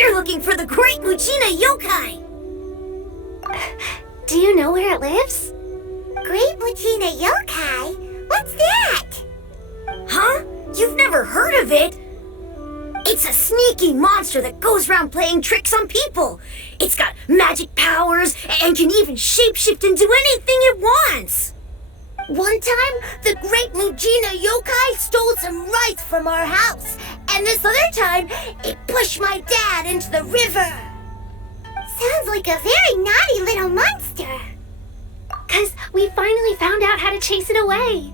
We're looking for the great Mujina yokai! Do you know where it lives? Great Mujina yokai? What's that? Huh? You've never heard of it? It's a sneaky monster that goes around playing tricks on people. It's got magic powers and can even shapeshift into anything it wants. One time, the great Mujina yokai stole some rice from our house. And this other time, it pushed my dad into the river. Sounds like a very naughty little monster. 'Cause we finally found out how to chase it away.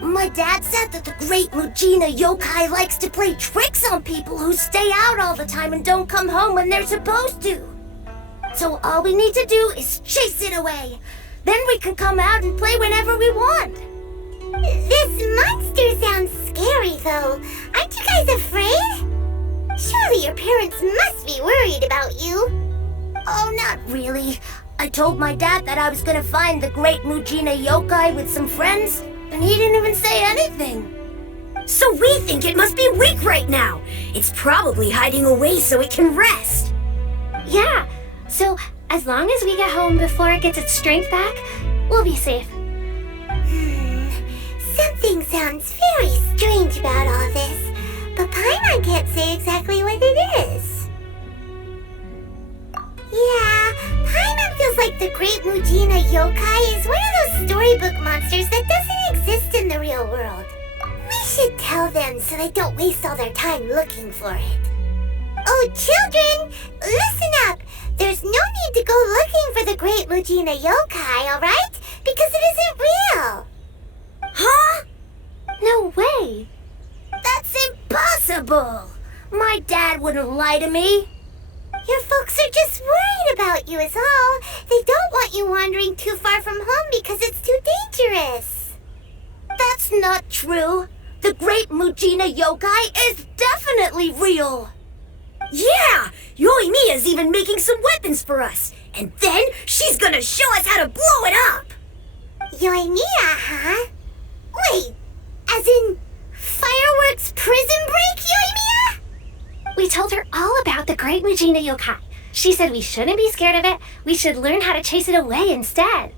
My dad said that the great Mujina yokai likes to play tricks on people who stay out all the time and don't come home when they're supposed to. So all we need to do is chase it away. Then we can come out and play whenever we want. This monster sounds scary, though. Aren't you guys afraid? Surely your parents must be worried about you. Oh, not really. I told my dad that I was gonna find the great Mujina yokai with some friends, and he didn't even say anything. So we think it must be weak right now. It's probably hiding away so it can rest. Yeah, so as long as we get home before it gets its strength back, we'll be safe. Something sounds very strange about all this, but Paimon can't say exactly what it is. Yeah, Paimon feels like the great Mujina yokai is one of those storybook monsters that doesn't exist in the real world. We should tell them so they don't waste all their time looking for it. Oh, children, listen up. There's no need to go looking for the great Mujina yokai, alright? Because it isn't real. Huh? No way. That's impossible. My dad wouldn't lie to me. Your folks are just worried about you is all. They don't want you wandering too far from home because it's too dangerous. That's not true. The great Mujina yokai is definitely real. Yeah! Yoimiya's even making some weapons for us. And then she's gonna show us how to blow it up! Yoimiya, huh? Wait, as in fireworks prison break, Yoimiya? We told her all about the great Mujina yokai. She said we shouldn't be scared of it. We should learn how to chase it away instead.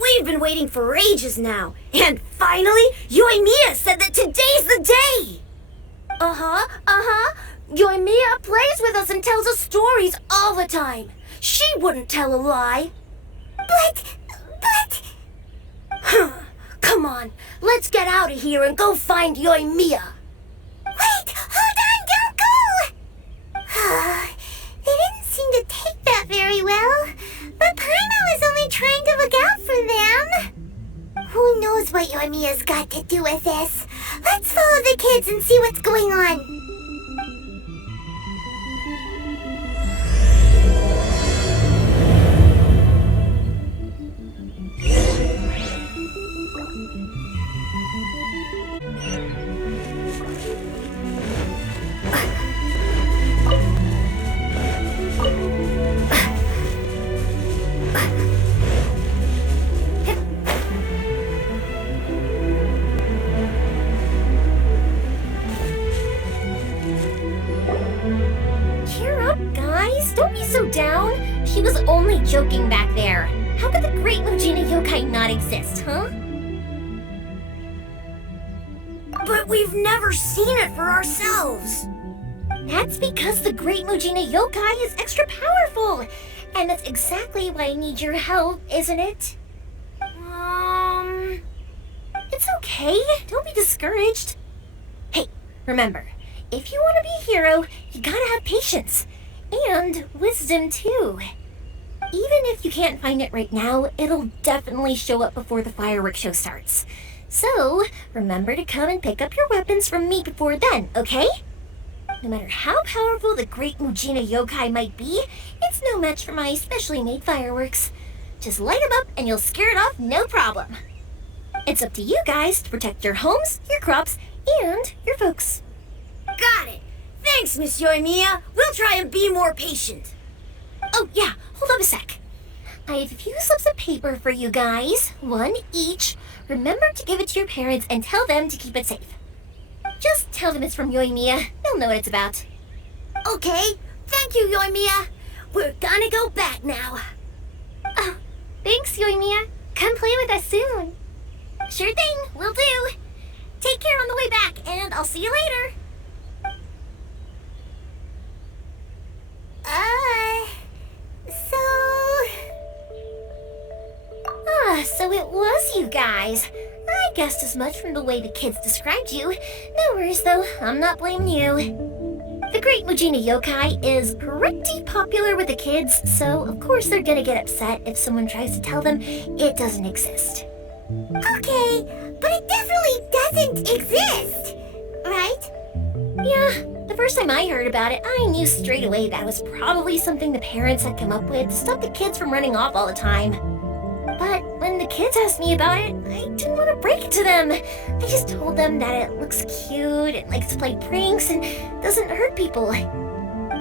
We've been waiting for ages now. And finally, Yoimiya said that today's the day! Yoimiya plays with us and tells us stories all the time. She wouldn't tell a lie. But... Come on, let's get out of here and go find Yoimiya. Wait, hold on, don't go! They didn't seem to take that very well. But Paimon was only trying to look out for them. Who knows what Yoimiya's got to do with this? Let's follow the kids and see what's going on. Down? She was only joking back there. How could the great Mujina yokai not exist, huh? But we've never seen it for ourselves. That's because the great Mujina yokai is extra powerful. And that's exactly why I need your help, isn't it? It's okay. Don't be discouraged. Hey, remember, if you want to be a hero, you gotta have patience. And wisdom, too. Even if you can't find it right now, it'll definitely show up before the fireworks show starts. So, remember to come and pick up your weapons from me before then, okay? No matter how powerful the great Mujina yokai might be, it's no match for my specially made fireworks. Just light them up and you'll scare it off no problem. It's up to you guys to protect your homes, your crops, and your folks. Got it! Thanks, Miss Yoimiya. We'll try and be more patient. Oh, yeah. Hold on a sec. I have a few slips of paper for you guys. One each. Remember to give it to your parents and tell them to keep it safe. Just tell them it's from Yoimiya. They'll know what it's about. Okay. Thank you, Yoimiya. We're gonna go back now. Oh, thanks, Yoimiya. Come play with us soon. Sure thing, will do. Take care on the way back, and I'll see you later. So it was you guys. I guessed as much from the way the kids described you. No worries though, I'm not blaming you. The Great Mujina Yokai is pretty popular with the kids, so of course they're gonna get upset if someone tries to tell them it doesn't exist. Okay, but it definitely doesn't exist, right? Yeah, the first time I heard about it, I knew straight away that was probably something the parents had come up with to stop the kids from running off all the time. But when the kids asked me about it, I didn't want to break it to them. I just told them that it looks cute, it likes to play pranks, and doesn't hurt people.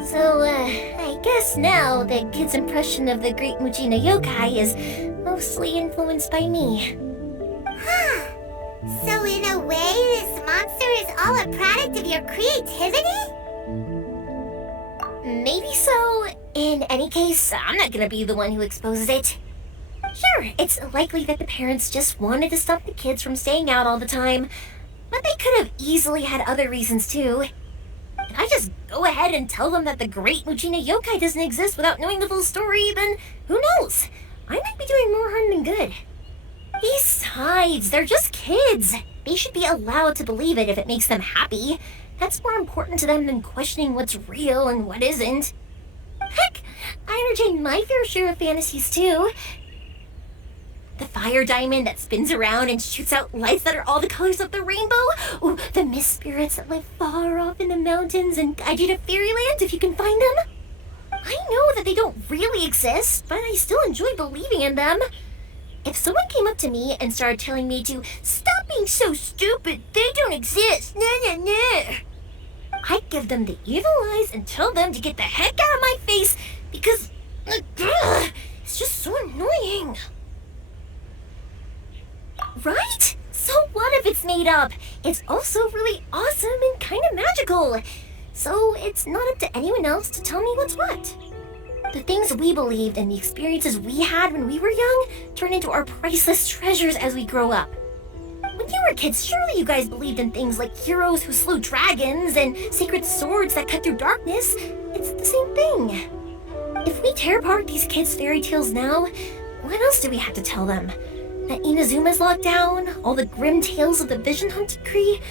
So, I guess now the kids' impression of the Great Mujina Yokai is mostly influenced by me. Huh. So in a way, this monster is all a product of your creativity? Maybe so. In any case, I'm not gonna be the one who exposes it. Sure, it's likely that the parents just wanted to stop the kids from staying out all the time, but they could have easily had other reasons too. If I just go ahead and tell them that the Great Mujina Yokai doesn't exist without knowing the full story, then who knows? I might be doing more harm than good. Besides, they're just kids. They should be allowed to believe it if it makes them happy. That's more important to them than questioning what's real and what isn't. Heck, I entertain my fair share of fantasies too. The fire diamond that spins around and shoots out lights that are all the colors of the rainbow. Ooh, the mist spirits that live far off in the mountains and guide you to fairyland if you can find them. I know that they don't really exist, but I still enjoy believing in them. If someone came up to me and started telling me to stop being so stupid, they don't exist, I'd give them the evil eyes and tell them to get the heck out of my face because it's just so annoying. Right? So what if it's made up? It's also really awesome and kind of magical. So it's not up to anyone else to tell me what's what. The things we believed and the experiences we had when we were young turn into our priceless treasures as we grow up. When you were kids, surely you guys believed in things like heroes who slew dragons and sacred swords that cut through darkness. It's the same thing. If we tear apart these kids' fairy tales now, what else do we have to tell them? That Inazuma's locked down? All the grim tales of the Vision Hunt decree?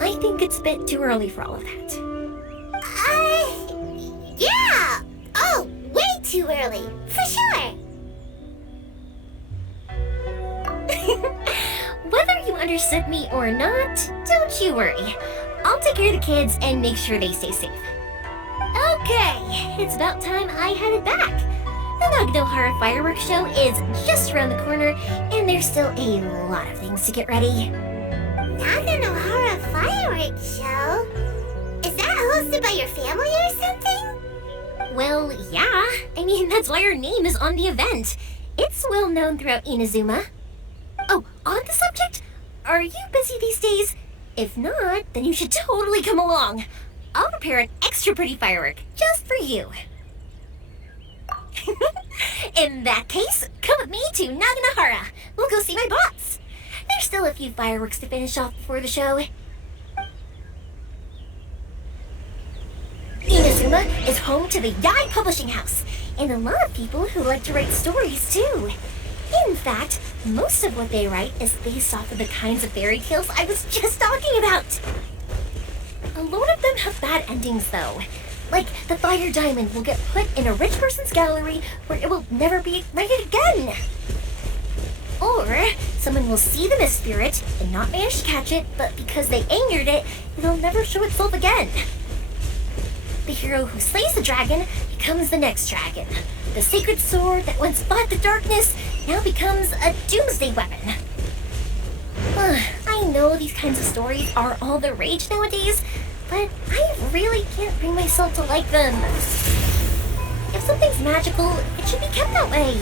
I think it's a bit too early for all of that. Yeah! Oh, way too early, for sure! Whether you understood me or not, don't you worry. I'll take care of the kids and make sure they stay safe. Okay, it's about time I headed back. The Naganohara fireworks show is just around the corner, and there's still a lot of things to get ready. Naganohara fireworks show? Is that hosted by your family or something? Well, yeah. I mean, that's why our name is on the event. It's well known throughout Inazuma. Oh, on the subject, are you busy these days? If not, then you should totally come along. I'll prepare an extra pretty firework just for you. In that case, come with me to Naganohara. We'll go see my boss. There's still a few fireworks to finish off before the show. Inazuma is home to the Yai Publishing House, and a lot of people who like to write stories too. In fact, most of what they write is based off of the kinds of fairy tales I was just talking about. A lot of them have bad endings though. Like, the fire diamond will get put in a rich person's gallery where it will never be ignited again. Or, someone will see the mist spirit and not manage to catch it, but because they angered it, it'll never show itself again. The hero who slays the dragon becomes the next dragon. The sacred sword that once fought the darkness now becomes a doomsday weapon. I know these kinds of stories are all the rage nowadays, but I really can't bring myself to like them. If something's magical, it should be kept that way.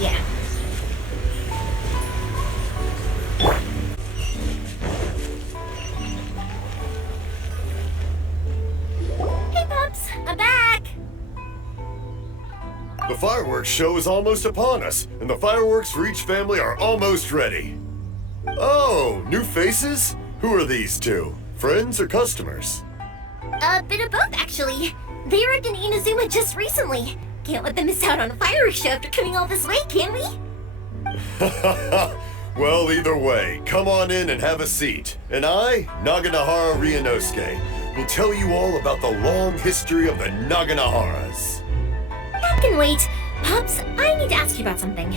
Hey, pups, I'm back! The fireworks show is almost upon us, and the fireworks for each family are almost ready. Oh, new faces? Who are these two? Friends or customers? A bit of both, actually. They arrived in Inazuma just recently. Can't let them miss out on a fireworks show after coming all this way, can we? Well, either way, come on in and have a seat. And I, Naganohara Ryunosuke, will tell you all about the long history of the Naganoharas. That can wait. Pops, I need to ask you about something.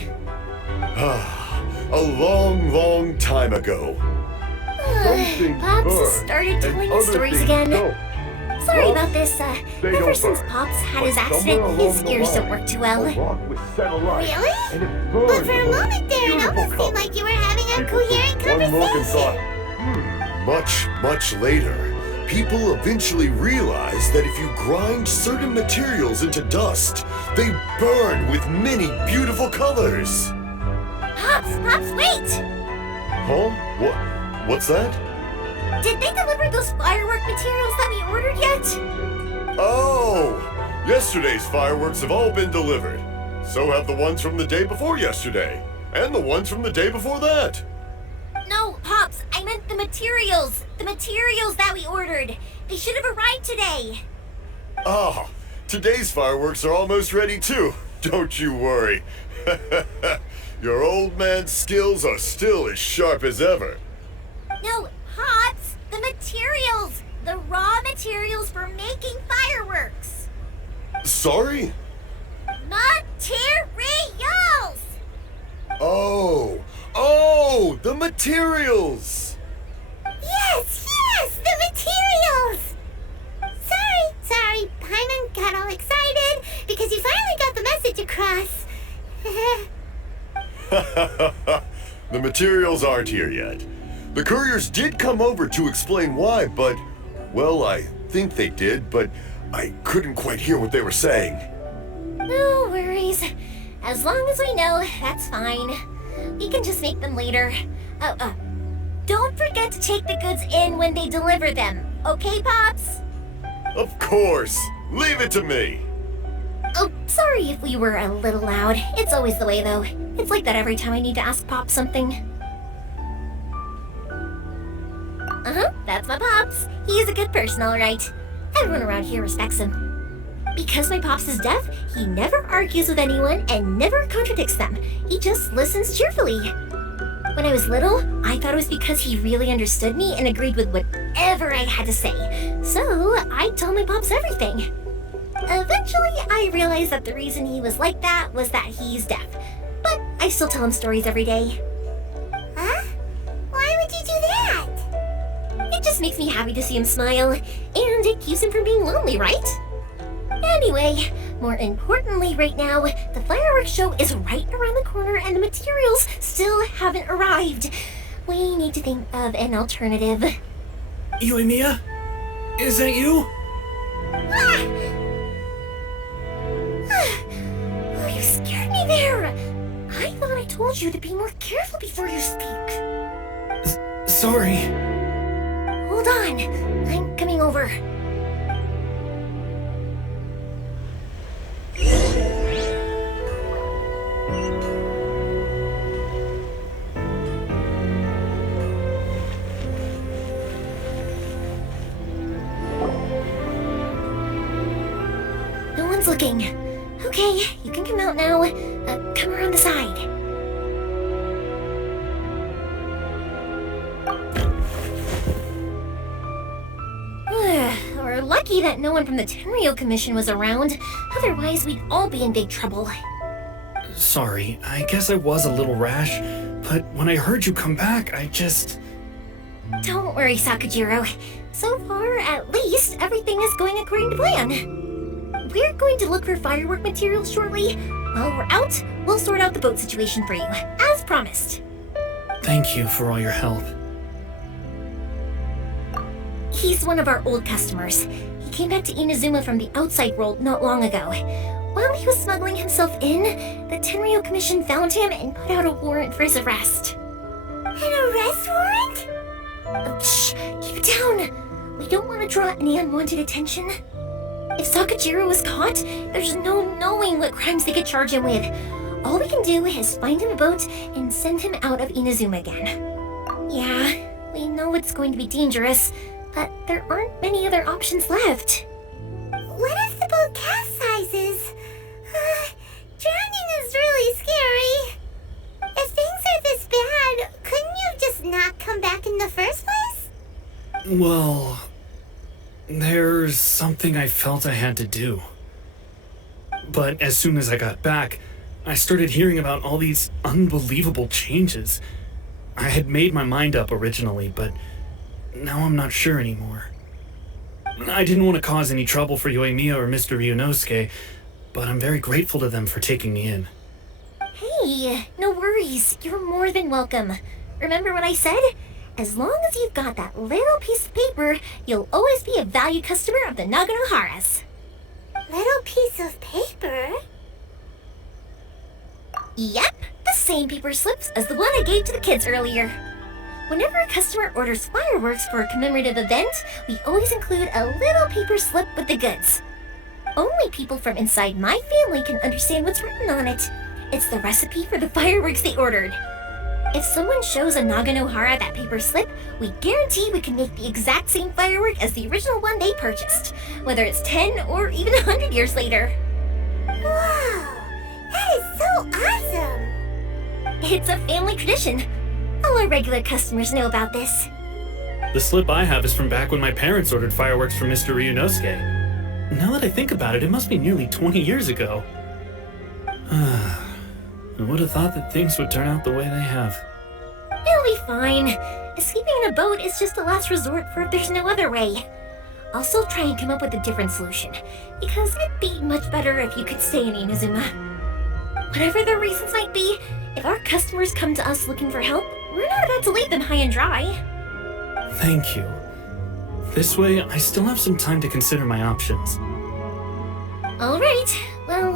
A long, long time ago. Pops has started telling us stories again. Sorry about this. Ever since Pops had his accident, his ears don't work too well. Really? But for a moment there, it almost seemed like you were having a coherent conversation. Much later, people eventually realized that if you grind certain materials into dust, they burn with many beautiful colors. Pops, wait! Huh? What's that? Did they deliver those firework materials that we ordered yet? Oh! Yesterday's fireworks have all been delivered. So have the ones from the day before yesterday. And the ones from the day before that. No, Pops, I meant the materials. The materials that we ordered. They should have arrived today. Ah, today's fireworks are almost ready too. Don't you worry. Your old man's skills are still as sharp as ever. No, Pops, the materials. The raw materials for making fireworks. Sorry? Materials! Oh, the materials! Yes, the materials! Sorry, Paimon got all excited because you finally got the message across. The materials aren't here yet. The couriers did come over to explain why, but, well, I think they did, but I couldn't quite hear what they were saying. No worries. As long as we know, that's fine. We can just make them later. Don't forget to take the goods in when they deliver them. Okay, Pops? Of course. Leave it to me. Oh, sorry if we were a little loud. It's always the way, though. It's like that every time I need to ask Pop something. That's my Pops. He's a good person, all right. Everyone around here respects him. Because my Pops is deaf, he never argues with anyone and never contradicts them. He just listens cheerfully. When I was little, I thought it was because he really understood me and agreed with whatever I had to say. So I told my Pops everything. Eventually, I realized that the reason he was like that was that he's deaf. But I still tell him stories every day. Huh? Why would you do that? It just makes me happy to see him smile, and it keeps him from being lonely, right? Anyway, more importantly right now, the fireworks show is right around the corner and the materials still haven't arrived. We need to think of an alternative. Yoimiya? Is that you? Oh, you scared me there! I thought I told you to be more careful before you speak. Sorry. Hold on, I'm coming over. No one's looking. Okay, you can come out now. Come around the side. We're lucky that no one from the Tenryou Commission was around. Otherwise, we'd all be in big trouble. Sorry, I guess I was a little rash, but when I heard you come back, I just... Don't worry, Sakujirou. So far, at least, everything is going according to plan. We're going to look for firework materials shortly. While we're out, we'll sort out the boat situation for you, as promised. Thank you for all your help. He's one of our old customers. He came back to Inazuma from the outside world not long ago. While he was smuggling himself in, the Tenryou Commission found him and put out a warrant for his arrest. An arrest warrant? Shh! Keep it down! We don't want to draw any unwanted attention. If Sakujirou was caught, there's no knowing what crimes they could charge him with. All we can do is find him a boat and send him out of Inazuma again. Yeah, we know it's going to be dangerous, but there aren't many other options left. What if the boat capsizes? Drowning is really scary. If things are this bad, couldn't you just not come back in the first place? Well, there's something I felt I had to do. But as soon as I got back, I started hearing about all these unbelievable changes. I had made my mind up originally, but now I'm not sure anymore. I didn't want to cause any trouble for Yoimiya or Mr. Ryunosuke, but I'm very grateful to them for taking me in. Hey, no worries. You're more than welcome. Remember what I said? As long as you've got that little piece of paper, you'll always be a valued customer of the Naganoharas. Little piece of paper? Yep, the same paper slips as the one I gave to the kids earlier. Whenever a customer orders fireworks for a commemorative event, we always include a little paper slip with the goods. Only people from inside my family can understand what's written on it. It's the recipe for the fireworks they ordered. If someone shows a Naganohara that paper slip, we guarantee we can make the exact same firework as the original one they purchased, whether it's 10 or even 100 years later. Wow, that is so awesome! It's a family tradition. All our regular customers know about this. The slip I have is from back when my parents ordered fireworks from Mr. Ryunosuke. Now that I think about it, it must be nearly 20 years ago. I would have thought that things would turn out the way they have. It'll be fine. Escaping in a boat is just a last resort for if there's no other way. I'll still try and come up with a different solution, because it'd be much better if you could stay in Inazuma. Whatever the reasons might be, if our customers come to us looking for help, we're not about to leave them high and dry. Thank you. This way, I still have some time to consider my options. Alright, well,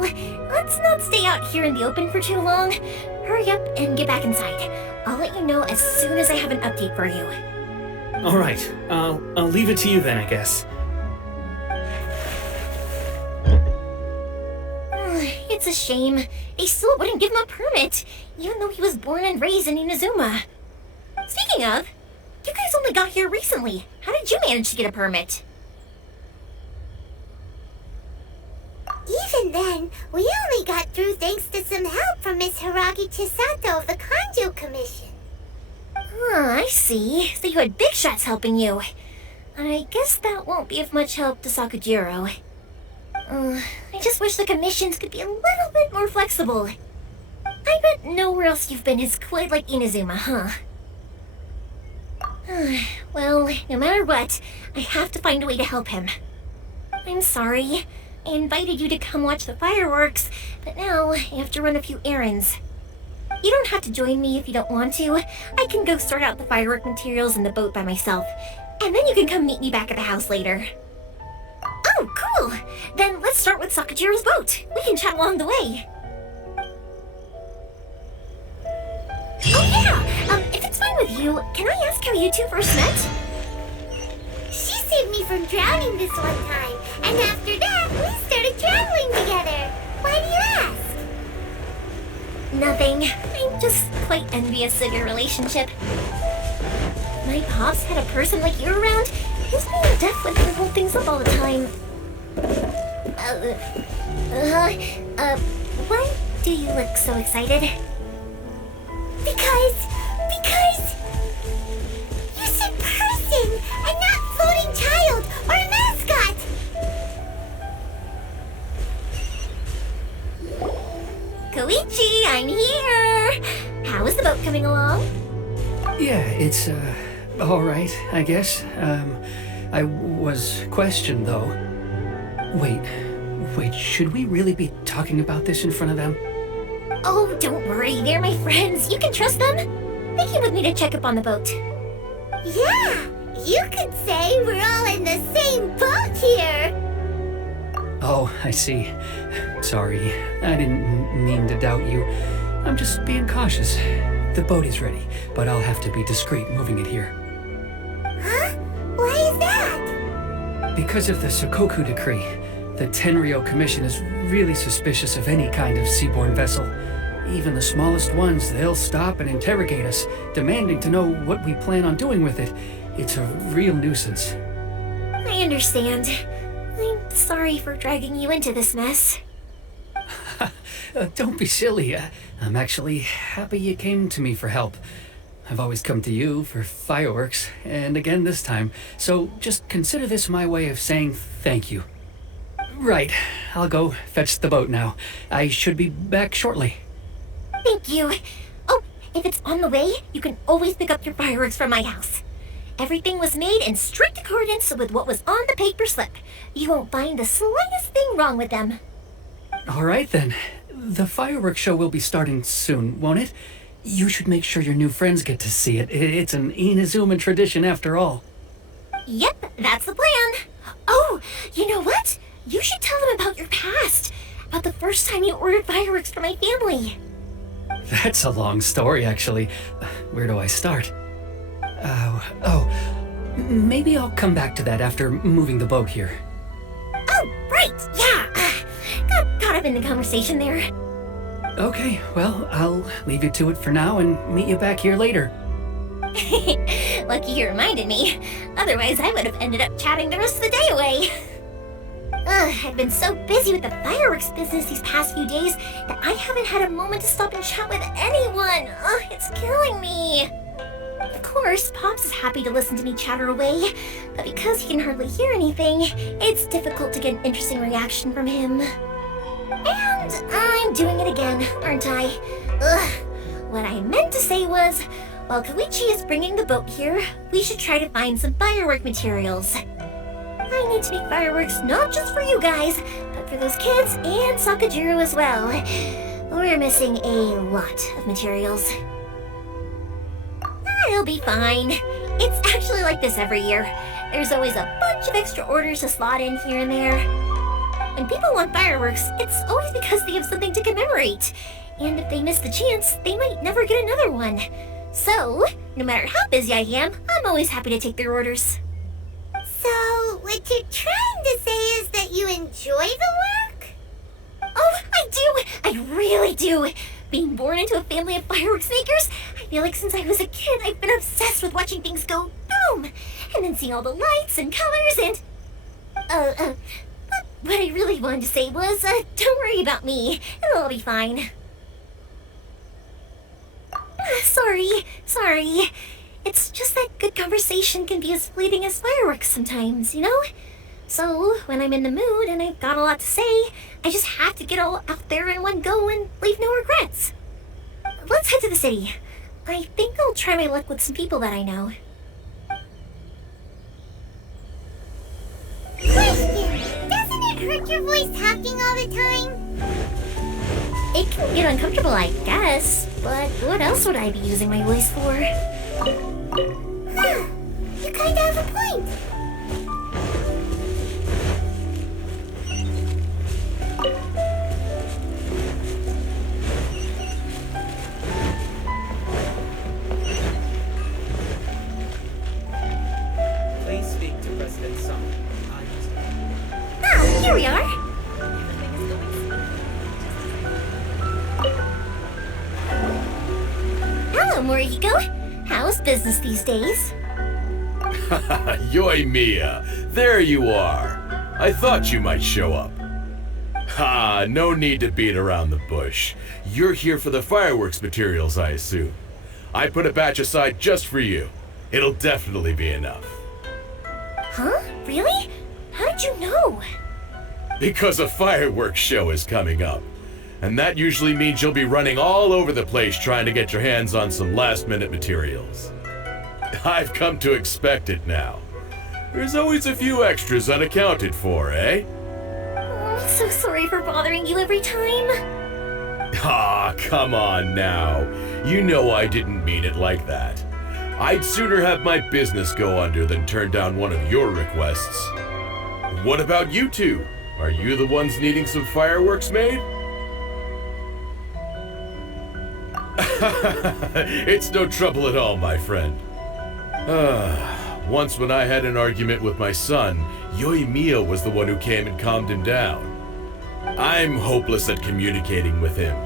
let's not stay out here in the open for too long. Hurry up and get back inside. I'll let you know as soon as I have an update for you. Alright, I'll leave it to you then, I guess. It's a shame. They still wouldn't give him a permit, even though he was born and raised in Inazuma. Speaking of, you guys only got here recently. How did you manage to get a permit? Even then, we only got through thanks to some help from Miss Hiragi Chisato of the Kanjo Commission. I see. So you had big shots helping you. I guess that won't be of much help to Sakujirou. I just wish the commissions could be a little bit more flexible. I bet nowhere else you've been is quite like Inazuma, huh? Well, no matter what, I have to find a way to help him. I'm sorry. I invited you to come watch the fireworks, but now I have to run a few errands. You don't have to join me if you don't want to. I can go sort out the firework materials in the boat by myself, and then you can come meet me back at the house later. Oh, cool! Then let's start with Sakujirou's boat. We can chat along the way. Oh yeah! If it's fine with you, can I ask how you two first met? She saved me from drowning this one time, and after that, we started traveling together. Why do you ask? Nothing. I'm just quite envious of your relationship. My pops had a person like you around. His being deaf would hold things up all the time. Why do you look so excited? Because you said person and not floating child or a mascot. Kouichi, I'm here! How is the boat coming along? Yeah, it's, all right, I guess. I was questioned, though. Wait, should we really be talking about this in front of them? Oh, don't worry, they're my friends. You can trust them. They came with me to check up on the boat. Yeah, you could say we're all in the same boat here. Oh, I see. Sorry, I didn't mean to doubt you. I'm just being cautious. The boat is ready, but I'll have to be discreet moving it here. Huh? Why is that? Because of the Sokoku decree, The Tenryou Commission is really suspicious of any kind of seaborne vessel. Even the smallest ones, they'll stop and interrogate us, demanding to know what we plan on doing with it. It's a real nuisance. I understand. I'm sorry for dragging you into this mess. Don't be silly. I'm actually happy you came to me for help. I've always come to you for fireworks, and again this time, so just consider this my way of saying thank you. Right, I'll go fetch the boat now. I should be back shortly. Thank you. Oh, if it's on the way, you can always pick up your fireworks from my house. Everything was made in strict accordance with what was on the paper slip. You won't find the slightest thing wrong with them. All right then. The fireworks show will be starting soon, won't it? You should make sure your new friends get to see it. It's an Inazuman tradition after all. Yep, that's the plan. Oh, you know what? You should tell them about your past. About the first time you ordered fireworks for my family. That's a long story, actually. Where do I start? Maybe I'll come back to that after moving the boat here. Oh, right, yeah. Got caught up in the conversation there. Okay, well, I'll leave you to it for now and meet you back here later. Lucky you reminded me. Otherwise, I would have ended up chatting the rest of the day away. I've been so busy with the fireworks business these past few days that I haven't had a moment to stop and chat with anyone. It's killing me. Of course, Pops is happy to listen to me chatter away, but because he can hardly hear anything, it's difficult to get an interesting reaction from him. And I'm doing it again, aren't I? What I meant to say was, while Kouichi is bringing the boat here, we should try to find some firework materials. I need to make fireworks not just for you guys, but for those kids and Sakujirou as well. We're missing a lot of materials. It'll be fine. It's actually like this every year. There's always a bunch of extra orders to slot in here and there. When people want fireworks, it's always because they have something to commemorate. And if they miss the chance, they might never get another one. So, no matter how busy I am, I'm always happy to take their orders. So, what you're trying to say is that you enjoy the work? Oh, I do! I really do! Being born into a family of fireworks makers, I feel like since I was a kid, I've been obsessed with watching things go boom! And then seeing all the lights and colors and... What I really wanted to say was, don't worry about me. It'll all be fine. Sorry. It's just that good conversation can be as fleeting as fireworks sometimes, you know? So, when I'm in the mood and I've got a lot to say, I just have to get all out there in one go and leave no regrets. Let's head to the city. I think I'll try my luck with some people that I know. Question! Doesn't it hurt your voice talking all the time? It can get uncomfortable, I guess, but what else would I be using my voice for? You kinda have a point. Please speak to President Song. Here we are. Hello, Morihiko. How's business these days? Yoimiya, there you are. I thought you might show up. No need to beat around the bush. You're here for the fireworks materials, I assume. I put a batch aside just for you. It'll definitely be enough. Huh? Really? How did you know? Because a fireworks show is coming up. And that usually means you'll be running all over the place trying to get your hands on some last-minute materials. I've come to expect it now. There's always a few extras unaccounted for, eh? Oh, I'm so sorry for bothering you every time. Come on now. You know I didn't mean it like that. I'd sooner have my business go under than turn down one of your requests. What about you two? Are you the ones needing some fireworks made? It's no trouble at all, my friend. Once when I had an argument with my son, Yoimiya was the one who came and calmed him down. I'm hopeless at communicating with him.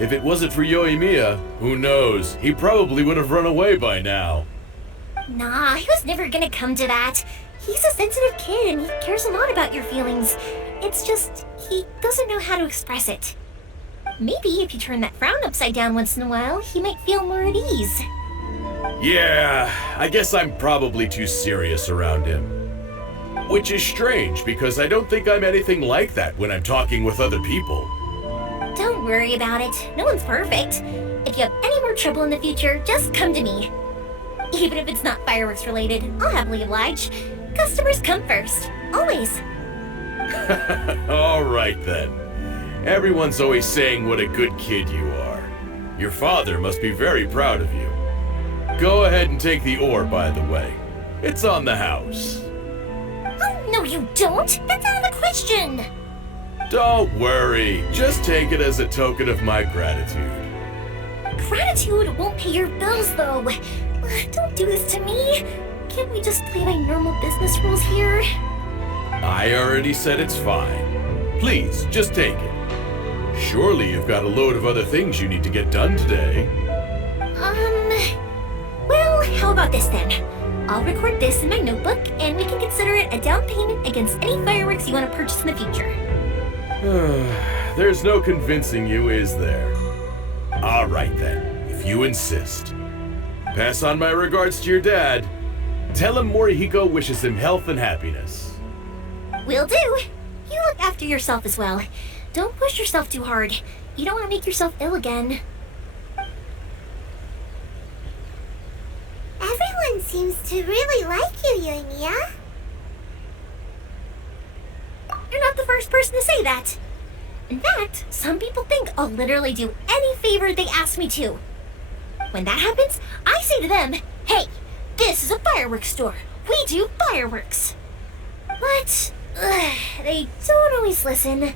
If it wasn't for Yoimiya, who knows, he probably would have run away by now. Nah, he was never gonna come to that. He's a sensitive kid and he cares a lot about your feelings. It's just, he doesn't know how to express it. Maybe if you turn that frown upside down once in a while, he might feel more at ease. Yeah, I guess I'm probably too serious around him. Which is strange, because I don't think I'm anything like that when I'm talking with other people. Don't worry about it. No one's perfect. If you have any more trouble in the future, just come to me. Even if it's not fireworks related, I'll happily oblige. Customers come first. Always. All right then. Everyone's always saying what a good kid you are. Your father must be very proud of you. Go ahead and take the ore, by the way. It's on the house. Oh, no you don't! That's out of the question! Don't worry. Just take it as a token of my gratitude. Gratitude won't pay your bills, though. Don't do this to me. Can't we just play by normal business rules here? I already said it's fine. Please, just take it. Surely you've got a load of other things you need to get done today. Well, how about this then? I'll record this in my notebook, and we can consider it a down payment against any fireworks you want to purchase in the future. There's no convincing you, is there? All right then, if you insist. Pass on my regards to your dad. Tell him Morihiko wishes him health and happiness. Will do. You look after yourself as well. Don't push yourself too hard. You don't want to make yourself ill again. Everyone seems to really like you, Yoimiya. You're not the first person to say that. In fact, some people think I'll literally do any favor they ask me to. When that happens, I say to them, hey, this is a fireworks store. We do fireworks. But they don't always listen,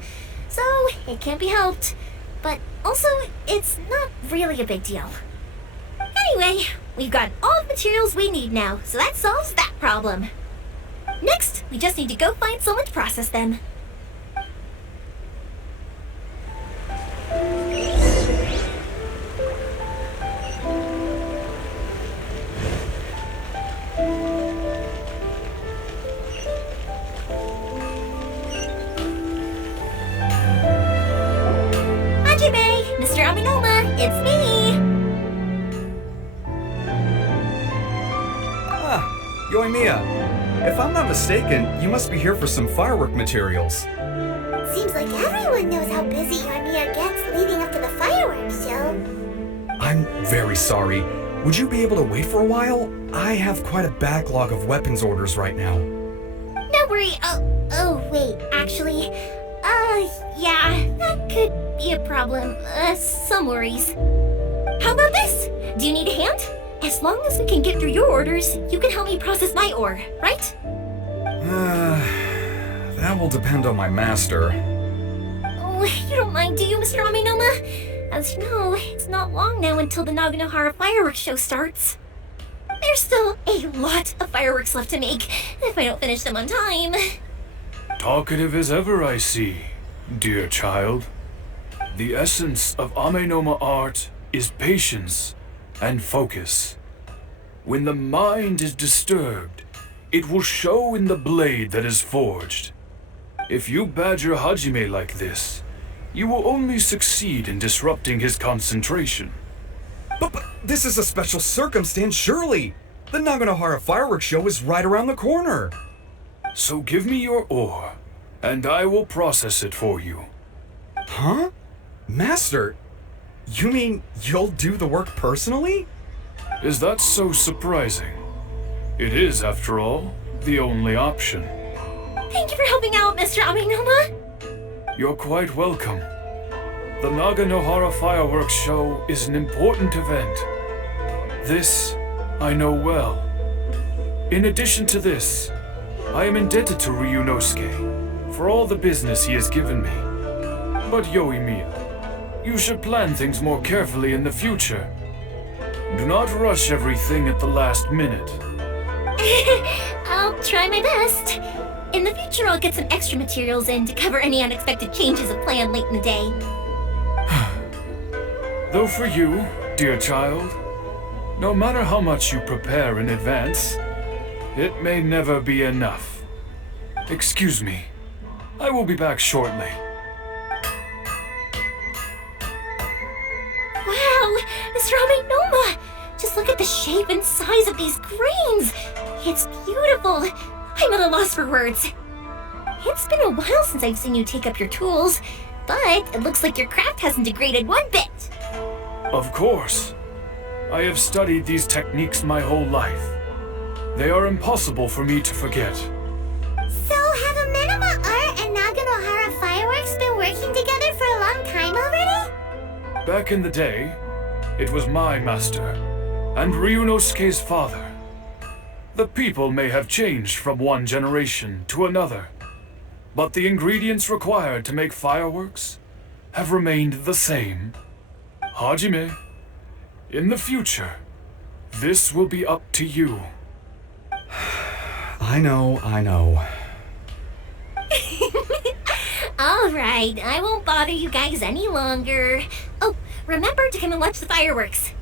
so it can't be helped. But also, it's not really a big deal. Anyway, we've got all the materials we need now, so that solves that problem. Next, we just need to go find someone to process them. It's me! Yoimiya, if I'm not mistaken, you must be here for some firework materials. Seems like everyone knows how busy Yoimiya gets leading up to the fireworks show. I'm very sorry. Would you be able to wait for a while? I have quite a backlog of weapons orders right now. Don't worry. Oh, wait, actually, yeah, that could be a problem. Some worries. How about this? Do you need a hand? As long as we can get through your orders, you can help me process my ore, right? That will depend on my master. Oh, you don't mind, do you, Mr. Amenoma? As you know, it's not long now until the Naganohara fireworks show starts. There's still a lot of fireworks left to make, if I don't finish them on time. Talkative as ever, I see, dear child. The essence of Amenoma art is patience and focus. When the mind is disturbed, it will show in the blade that is forged. If you badger Hajime like this, you will only succeed in disrupting his concentration. But this is a special circumstance, surely! The Naganohara fireworks show is right around the corner! So give me your ore, and I will process it for you. Huh? Master, you mean you'll do the work personally? Is that so surprising? It is, after all, the only option. Thank you for helping out, Mr. Amenoma. You're quite welcome. The Naganohara fireworks show is an important event. This I know well. In addition to this, I am indebted to Ryunosuke for all the business he has given me. But Yoimiya, you should plan things more carefully in the future. Do not rush everything at the last minute. I'll try my best. In the future, I'll get some extra materials in to cover any unexpected changes of plan late in the day. Though for you, dear child, no matter how much you prepare in advance, it may never be enough. Excuse me. I will be back shortly. Wow, Mr. Amenoma! Just look at the shape and size of these grains! It's beautiful! I'm at a loss for words. It's been a while since I've seen you take up your tools, but it looks like your craft hasn't degraded one bit. Of course. I have studied these techniques my whole life. They are impossible for me to forget. So have Amenoma Art and Naganohara Fireworks been working together for a long time already? Back in the day, it was my master, and Ryunosuke's father. The people may have changed from one generation to another, but the ingredients required to make fireworks have remained the same. Hajime, in the future, this will be up to you. I know. Alright, I won't bother you guys any longer. Oh, remember to come and watch the fireworks.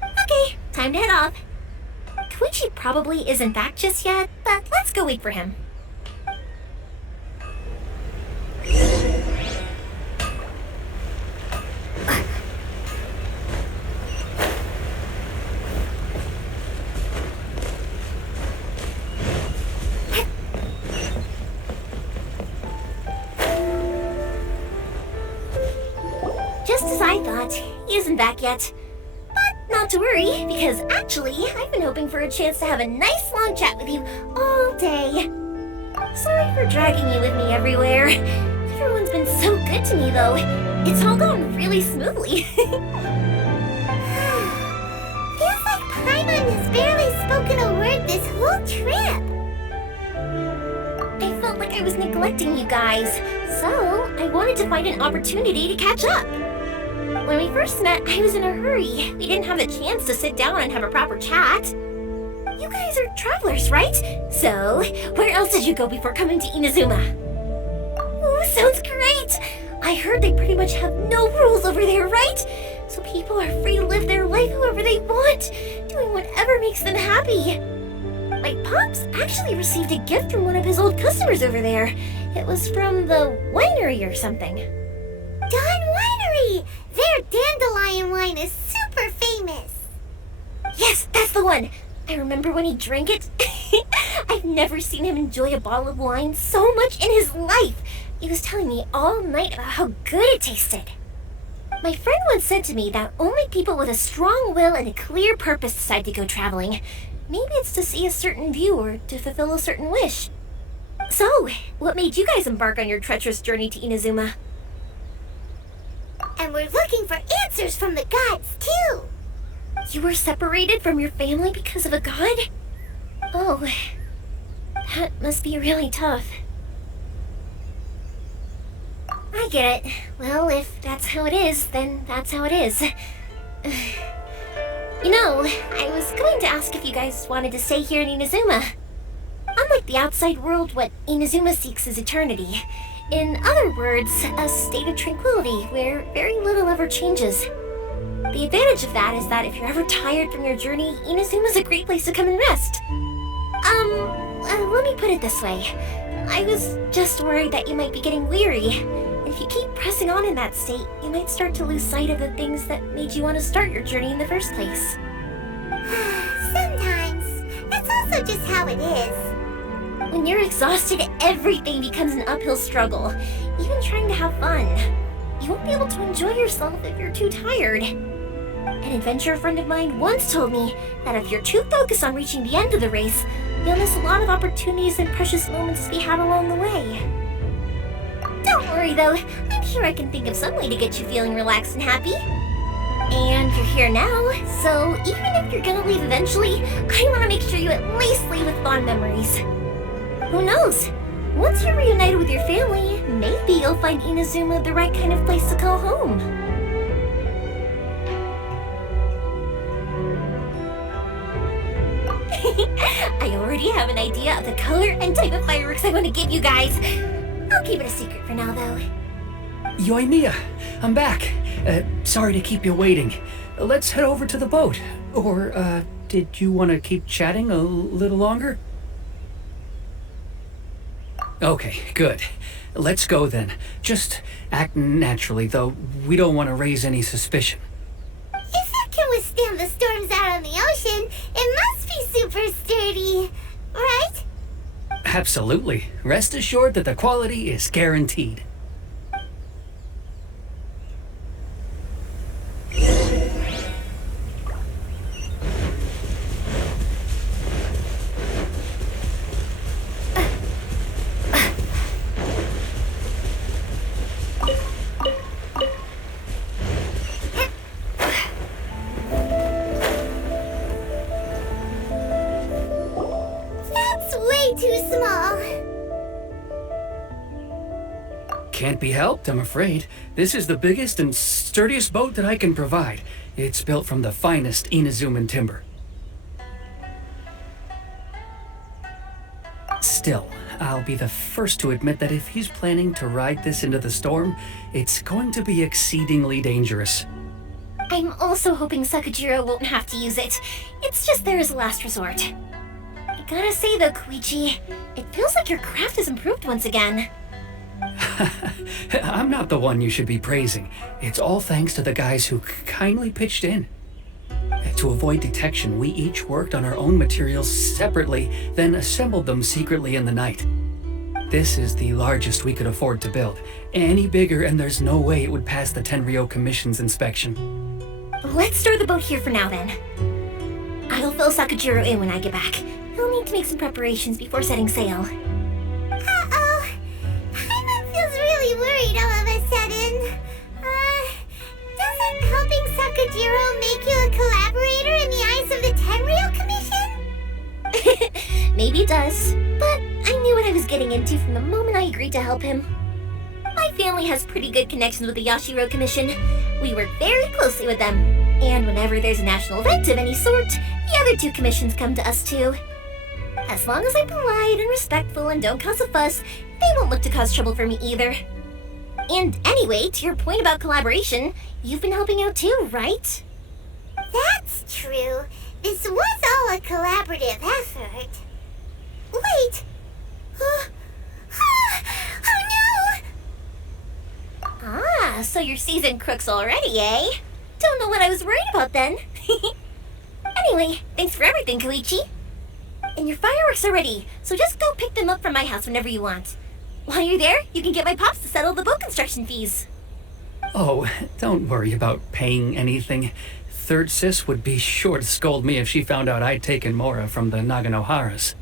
Okay, time to head off. Kouichi probably isn't back just yet, but let's go wait for him. Just as I thought, he isn't back yet. But not to worry, because actually, I've been hoping for a chance to have a nice long chat with you all day. Sorry for dragging you with me everywhere. Everyone's been so good to me, though. It's all gone really smoothly. Feels like Paimon has barely spoken a word this whole trip. I felt like I was neglecting you guys, so I wanted to find an opportunity to catch up. When we first met, I was in a hurry. We didn't have a chance to sit down and have a proper chat. You guys are travelers, right? So, where else did you go before coming to Inazuma? Ooh, sounds great! I heard they pretty much have no rules over there, right? So people are free to live their life however they want, doing whatever makes them happy. My pops actually received a gift from one of his old customers over there. It was from the winery or something. Dawn Winery! Their dandelion wine is super famous. Yes, that's the one! I remember when he drank it. I've never seen him enjoy a bottle of wine so much in his life. He was telling me all night about how good it tasted. My friend once said to me that only people with a strong will and a clear purpose decide to go traveling. Maybe it's to see a certain view or to fulfill a certain wish. So, what made you guys embark on your treacherous journey to Inazuma? And we're looking for answers from the gods, too. You were separated from your family because of a god? Oh, that must be really tough. I get it. Well, if that's how it is, then that's how it is. You know, I was going to ask if you guys wanted to stay here in Inazuma. Unlike the outside world, what Inazuma seeks is eternity. In other words, a state of tranquility where very little ever changes. The advantage of that is that if you're ever tired from your journey, Inazuma's a great place to come and rest. Let me put it this way. I was just worried that you might be getting weary. If you keep pressing on in that state, you might start to lose sight of the things that made you want to start your journey in the first place. Sometimes. That's also just how it is. When you're exhausted, everything becomes an uphill struggle. Even trying to have fun. You won't be able to enjoy yourself if you're too tired. An adventurer friend of mine once told me that if you're too focused on reaching the end of the race, you'll miss a lot of opportunities and precious moments to be had along the way. Don't worry though, I'm sure I can think of some way to get you feeling relaxed and happy. And you're here now, so even if you're gonna leave eventually, I want to make sure you at least leave with fond memories. Who knows? Once you're reunited with your family, maybe you'll find Inazuma the right kind of place to call home. I already have an idea of the color and type of fireworks I want to give you guys. I'll keep it a secret for now, though. Yoimiya, I'm back. Sorry to keep you waiting. Let's head over to the boat. Or, did you want to keep chatting a little longer? Okay, good. Let's go then. Just act naturally, though we don't want to raise any suspicion. If it can withstand the storms out on the ocean, it must be super sturdy, right? Absolutely. Rest assured that the quality is guaranteed. Too small. Can't be helped, I'm afraid. This is the biggest and sturdiest boat that I can provide. It's built from the finest Inazuman timber. Still, I'll be the first to admit that if he's planning to ride this into the storm, it's going to be exceedingly dangerous. I'm also hoping Sakujirou won't have to use it. It's just there as a last resort. Gotta say though, Kouichi, it feels like your craft has improved once again. I'm not the one you should be praising. It's all thanks to the guys who kindly pitched in. To avoid detection, we each worked on our own materials separately, then assembled them secretly in the night. This is the largest we could afford to build. Any bigger and there's no way it would pass the Tenryou Commission's inspection. Let's store the boat here for now then. I'll fill Sakujirou in when I get back. He'll need to make some preparations before setting sail. Uh-oh. Paimon feels really worried all of a sudden. Doesn't helping Sakujirou make you a collaborator in the eyes of the Tenryou Commission? Maybe it does, but I knew what I was getting into from the moment I agreed to help him. My family has pretty good connections with the Yashiro Commission. We work very closely with them. And whenever there's a national event of any sort, the other two commissions come to us too. As long as I'm polite and respectful and don't cause a fuss, they won't look to cause trouble for me either. And anyway, to your point about collaboration, you've been helping out too, right? That's true. This was all a collaborative effort. Wait! Oh no! Ah, so you're seasoned crooks already, eh? Don't know what I was worried about then. Anyway, thanks for everything, Kouichi. And your fireworks are ready, so just go pick them up from my house whenever you want. While you're there, you can get my pops to settle the boat construction fees. Oh, don't worry about paying anything. Third Sis would be sure to scold me if she found out I'd taken Mora from the Naganoharas.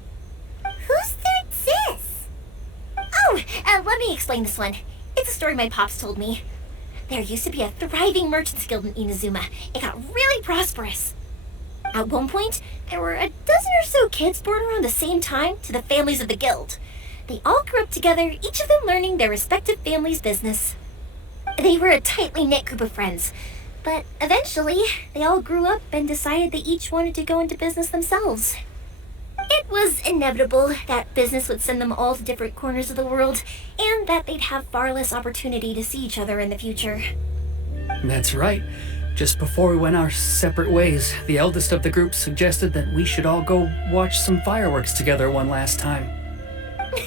Who's Third Sis? Oh, let me explain this one. It's a story my pops told me. There used to be a thriving merchants guild in Inazuma. It got really prosperous. At one point, there were a dozen or so kids born around the same time to the families of the guild. They all grew up together, each of them learning their respective family's business. They were a tightly knit group of friends, but eventually, they all grew up and decided they each wanted to go into business themselves. It was inevitable that business would send them all to different corners of the world, and that they'd have far less opportunity to see each other in the future. That's right. Just before we went our separate ways, the eldest of the group suggested that we should all go watch some fireworks together one last time.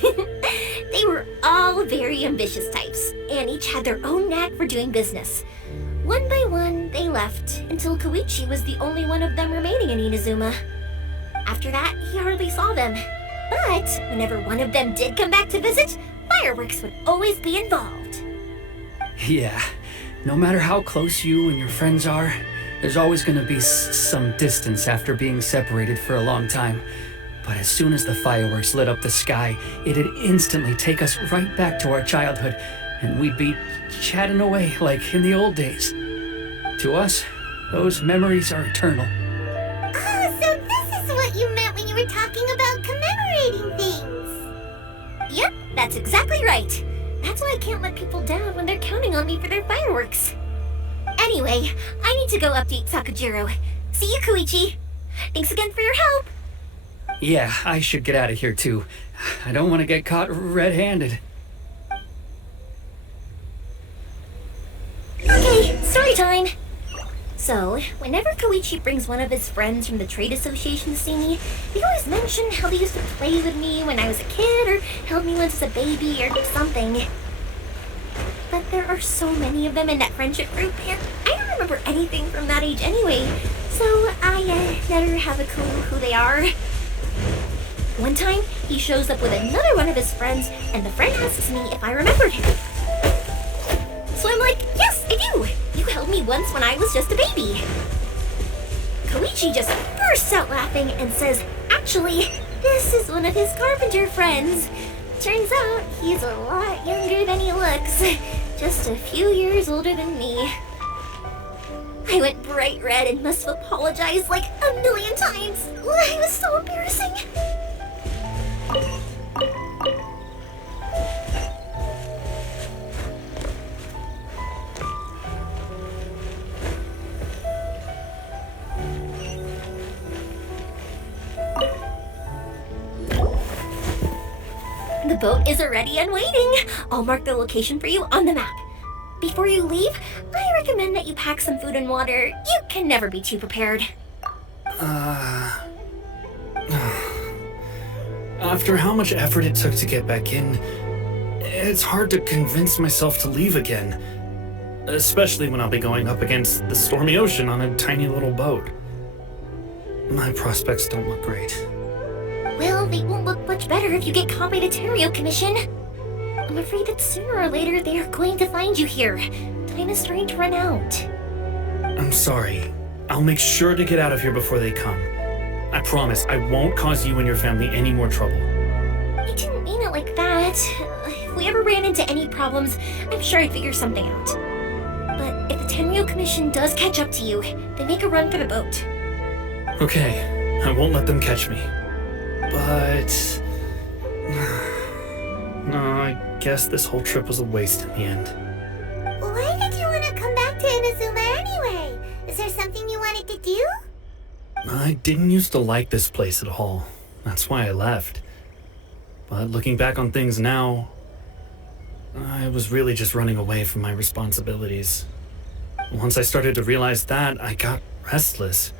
They were all very ambitious types, and each had their own knack for doing business. One by one, they left, until Kouichi was the only one of them remaining in Inazuma. After that, he hardly saw them. But whenever one of them did come back to visit, fireworks would always be involved. Yeah, no matter how close you and your friends are, there's always going to be some distance after being separated for a long time. But as soon as the fireworks lit up the sky, it'd instantly take us right back to our childhood, and we'd be chatting away like in the old days. To us, those memories are eternal. Oh, so this is what you meant when you were talking about commemorating things. Yep, that's exactly right. That's why I can't let people down when they're counting on me for their fireworks. Anyway, I need to go update Sakujirou. See you, Kouichi. Thanks again for your help. Yeah, I should get out of here too. I don't want to get caught red-handed. Okay, story time! So, whenever Kouichi brings one of his friends from the trade association to see me, they always mention how they used to play with me when I was a kid, or held me once as a baby, or something. But there are so many of them in that friendship group, and I don't remember anything from that age anyway, so I never have a clue who they are. One time, he shows up with another one of his friends, and the friend asks me if I remembered him. So I'm like, yes, I do! You held me once when I was just a baby. Kouichi just bursts out laughing and says, actually, this is one of his carpenter friends. Turns out, he's a lot younger than he looks. Just a few years older than me. I went bright red and must have apologized like a million times. It was so embarrassing. The boat is ready and waiting. I'll mark the location for you on the map. Before you leave, I recommend that you pack some food and water. You can never be too prepared. After how much effort it took to get back in, it's hard to convince myself to leave again. Especially when I'll be going up against the stormy ocean on a tiny little boat. My prospects don't look great. Well, they won't look much better if you get caught by the Matériaux Commission. I'm afraid that sooner or later they are going to find you here. Time is starting to run out. I'm sorry. I'll make sure to get out of here before they come. I promise I won't cause you and your family any more trouble. I didn't mean it like that. If we ever ran into any problems, I'm sure I'd figure something out. But if the Matériaux Commission does catch up to you, then make a run for the boat. Okay, I won't let them catch me. But... no, I guess this whole trip was a waste in the end. Why did you want to come back to Inazuma anyway? Is there something you wanted to do? I didn't used to like this place at all. That's why I left. But looking back on things now, I was really just running away from my responsibilities. Once I started to realize that, I got restless.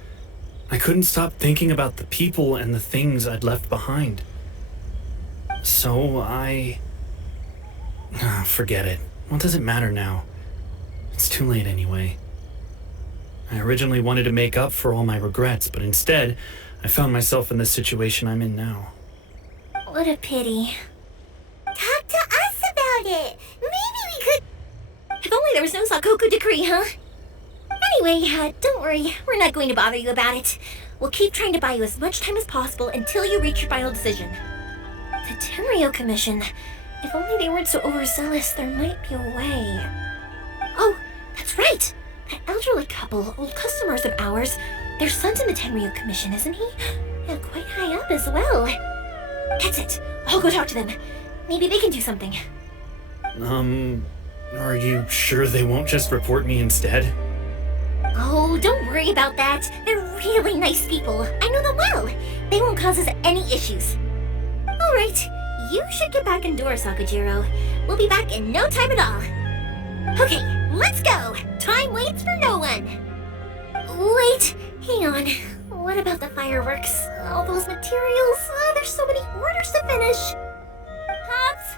I couldn't stop thinking about the people and the things I'd left behind. So forget it. What does it matter now? It's too late anyway. I originally wanted to make up for all my regrets, but instead, I found myself in the situation I'm in now. What a pity. Talk to us about it. Maybe we could... If only there was no Sakoku decree, huh? Anyway, don't worry. We're not going to bother you about it. We'll keep trying to buy you as much time as possible until you reach your final decision. The Matériaux Commission. If only they weren't so overzealous, there might be a way. Oh, that's right! That elderly couple, old customers of ours, their son's in the Matériaux Commission, isn't he? Yeah, quite high up as well. That's it. I'll go talk to them. Maybe they can do something. Are you sure they won't just report me instead? Oh, don't worry about that. They're really nice people. I know them well. They won't cause us any issues. All right, you should get back indoors, Sakujirou. We'll be back in no time at all. Okay, let's go. Time waits for no one. Wait, hang on. What about the fireworks? All those materials? There's so many orders to finish. Pops?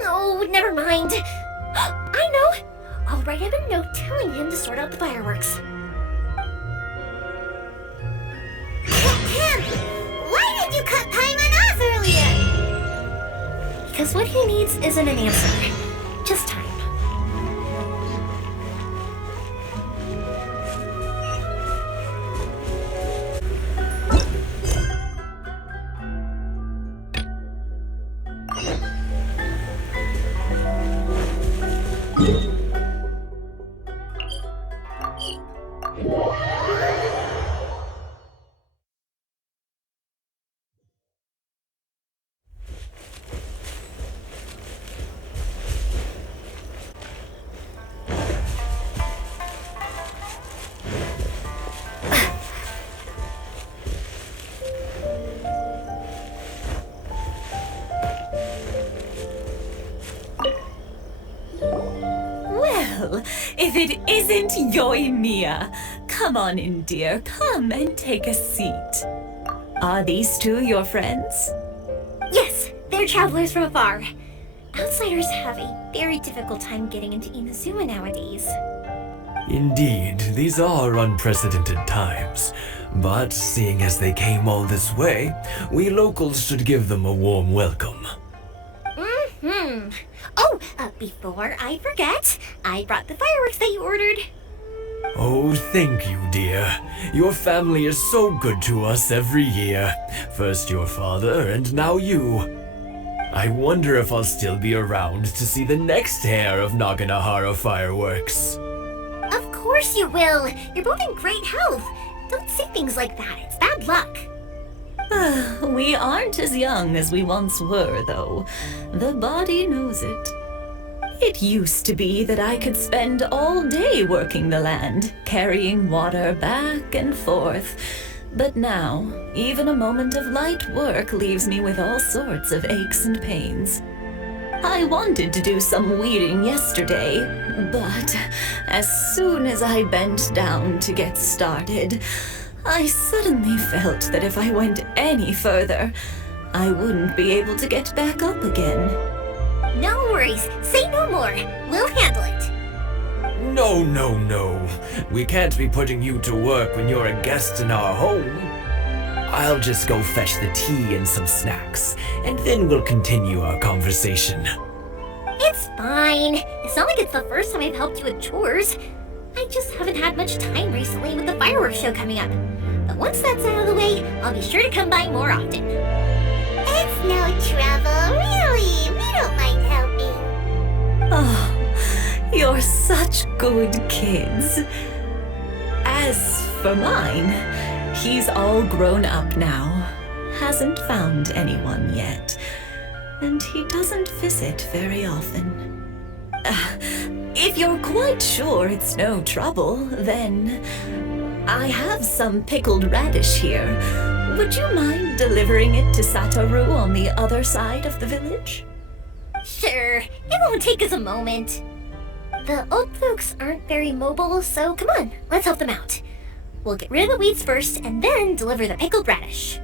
No, never mind. I know. I'll write him a note telling him to sort out the fireworks. Tim! Why did you cut Paimon off earlier? Because what he needs isn't an answer. Just time. if it isn't Yoimiya. Come on in, dear. Come and take a seat. Are these two your friends? Yes, they're travelers from afar. Outsiders have a very difficult time getting into Inazuma nowadays. Indeed, these are unprecedented times. But seeing as they came all this way, we locals should give them a warm welcome. Oh, before I forget, I brought the fireworks that you ordered. Oh, thank you, dear. Your family is so good to us every year. First your father, and now you. I wonder if I'll still be around to see the next pair of Naganohara fireworks. Of course you will. You're both in great health. Don't say things like that. It's bad luck. We aren't as young as we once were, though. The body knows it. It used to be that I could spend all day working the land, carrying water back and forth. But now, even a moment of light work leaves me with all sorts of aches and pains. I wanted to do some weeding yesterday, but as soon as I bent down to get started, I suddenly felt that if I went any further, I wouldn't be able to get back up again. No worries. Say no more. We'll handle it. No. We can't be putting you to work when you're a guest in our home. I'll just go fetch the tea and some snacks, and then we'll continue our conversation. It's fine. It's not like it's the first time I've helped you with chores. I just haven't had much time recently with the fireworks show coming up. But once that's out of the way, I'll be sure to come by more often. It's no trouble, really. We don't mind helping. Oh, you're such good kids. As for mine, he's all grown up now, hasn't found anyone yet, and he doesn't visit very often. If you're quite sure it's no trouble, then I have some pickled radish here. Would you mind delivering it to Satoru on the other side of the village? Sure, it won't take us a moment. The old folks aren't very mobile, so come on, let's help them out. We'll get rid of the weeds first and then deliver the pickled radish.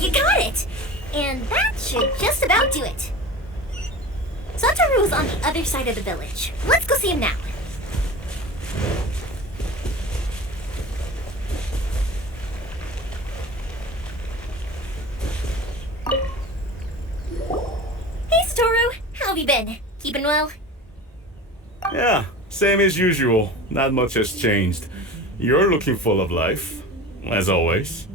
You got it! And that should just about do it. Satoru's on the other side of the village. Let's go see him now. Hey, Satoru! How have you been? Keeping well? Yeah, same as usual. Not much has changed. You're looking full of life, as always.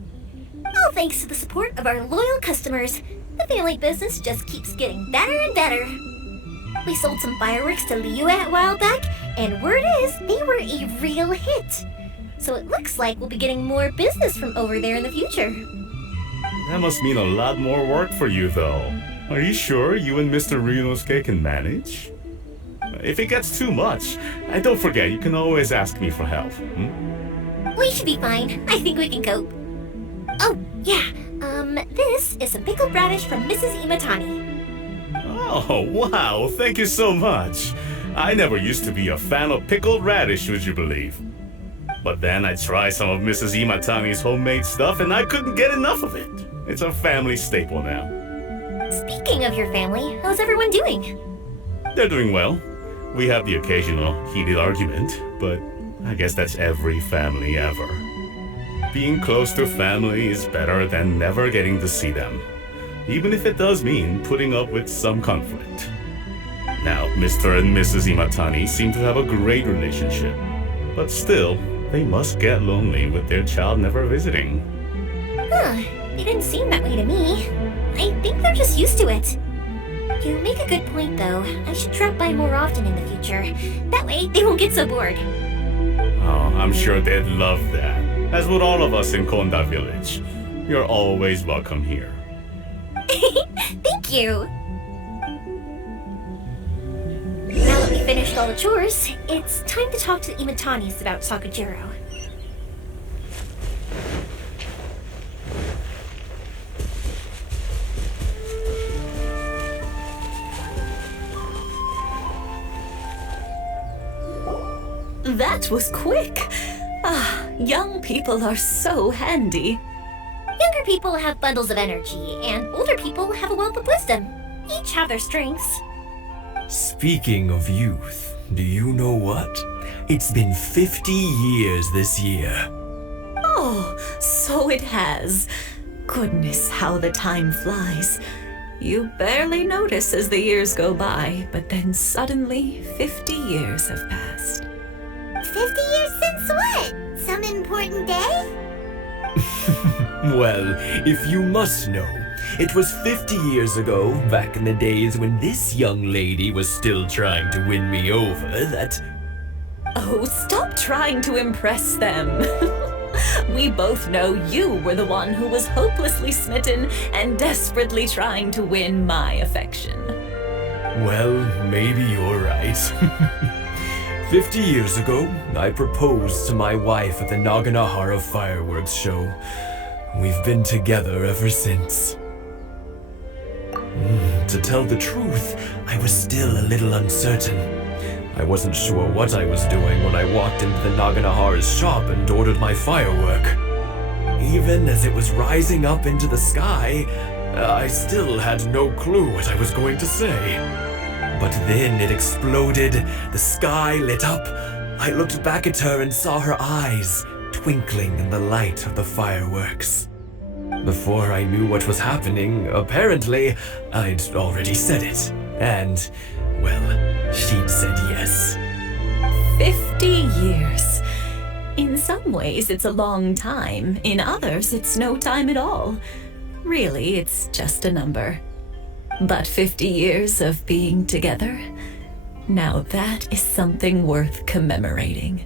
All thanks to the support of our loyal customers, the family business just keeps getting better and better. We sold some fireworks to Liu a while back, and word is they were a real hit. So it looks like we'll be getting more business from over there in the future. That must mean a lot more work for you, though. Are you sure you and Mr. Ryunosuke can manage? If it gets too much, and don't forget, you can always ask me for help. We should be fine. I think we can cope. Oh, yeah. This is some pickled radish from Mrs. Imatani. Oh, wow. Thank you so much. I never used to be a fan of pickled radish, would you believe? But then I tried some of Mrs. Imatani's homemade stuff and I couldn't get enough of it. It's a family staple now. Speaking of your family, how's everyone doing? They're doing well. We have the occasional heated argument, but I guess that's every family ever. Being close to family is better than never getting to see them, even if it does mean putting up with some conflict. Now, Mr. and Mrs. Imatani seem to have a great relationship, but still, they must get lonely with their child never visiting. Huh, they didn't seem that way to me. I think they're just used to it. You make a good point, though. I should drop by more often in the future. That way, they won't get so bored. Oh, I'm sure they'd love that. As would all of us in Konda Village. You're always welcome here. Thank you! Now that we finished all the chores, it's time to talk to the Imatanis about Sakujirou. That was quick. Young people are so handy. Younger people have bundles of energy, and older people have a wealth of wisdom. Each have their strengths. Speaking of youth, do you know what? It's been 50 years this year. Oh, so it has. Goodness, how the time flies. You barely notice as the years go by, but then suddenly 50 years have passed. 50 years since what? Some important day? Well, if you must know, it was 50 years ago, back in the days when this young lady was still trying to win me over, that... Oh, stop trying to impress them. We both know you were the one who was hopelessly smitten and desperately trying to win my affection. Well, maybe you're right. 50 years ago, I proposed to my wife at the Naganohara fireworks show. We've been together ever since. To tell the truth, I was still a little uncertain. I wasn't sure what I was doing when I walked into the Naganohara's shop and ordered my firework. Even as it was rising up into the sky, I still had no clue what I was going to say. But then it exploded, the sky lit up. I looked back at her and saw her eyes twinkling in the light of the fireworks. Before I knew what was happening, apparently, I'd already said it. And, well, she'd said yes. 50 years. In some ways, it's a long time. In others, it's no time at all. Really, it's just a number. But 50 years of being together? Now that is something worth commemorating.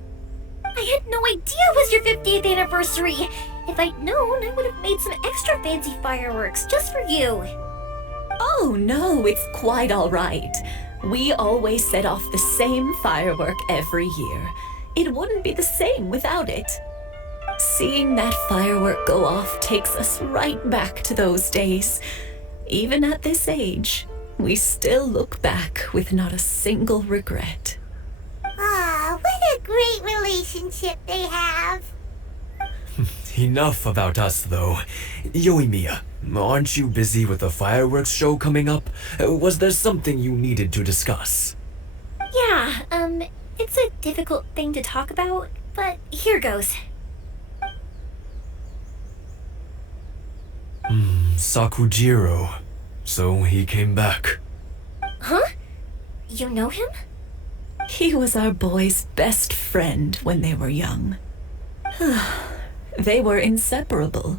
I had no idea it was your 50th anniversary. If I'd known, I would have made some extra fancy fireworks just for you. Oh no, it's quite all right. We always set off the same firework every year. It wouldn't be the same without it. Seeing that firework go off takes us right back to those days. Even at this age, we still look back with not a single regret. Ah, what a great relationship they have. Enough about us, though. Yoimiya, aren't you busy with the fireworks show coming up? Was there something you needed to discuss? Yeah, it's a difficult thing to talk about, but here goes. Sakujirou. So he came back. Huh? You know him? He was our boys' best friend when they were young. They were inseparable.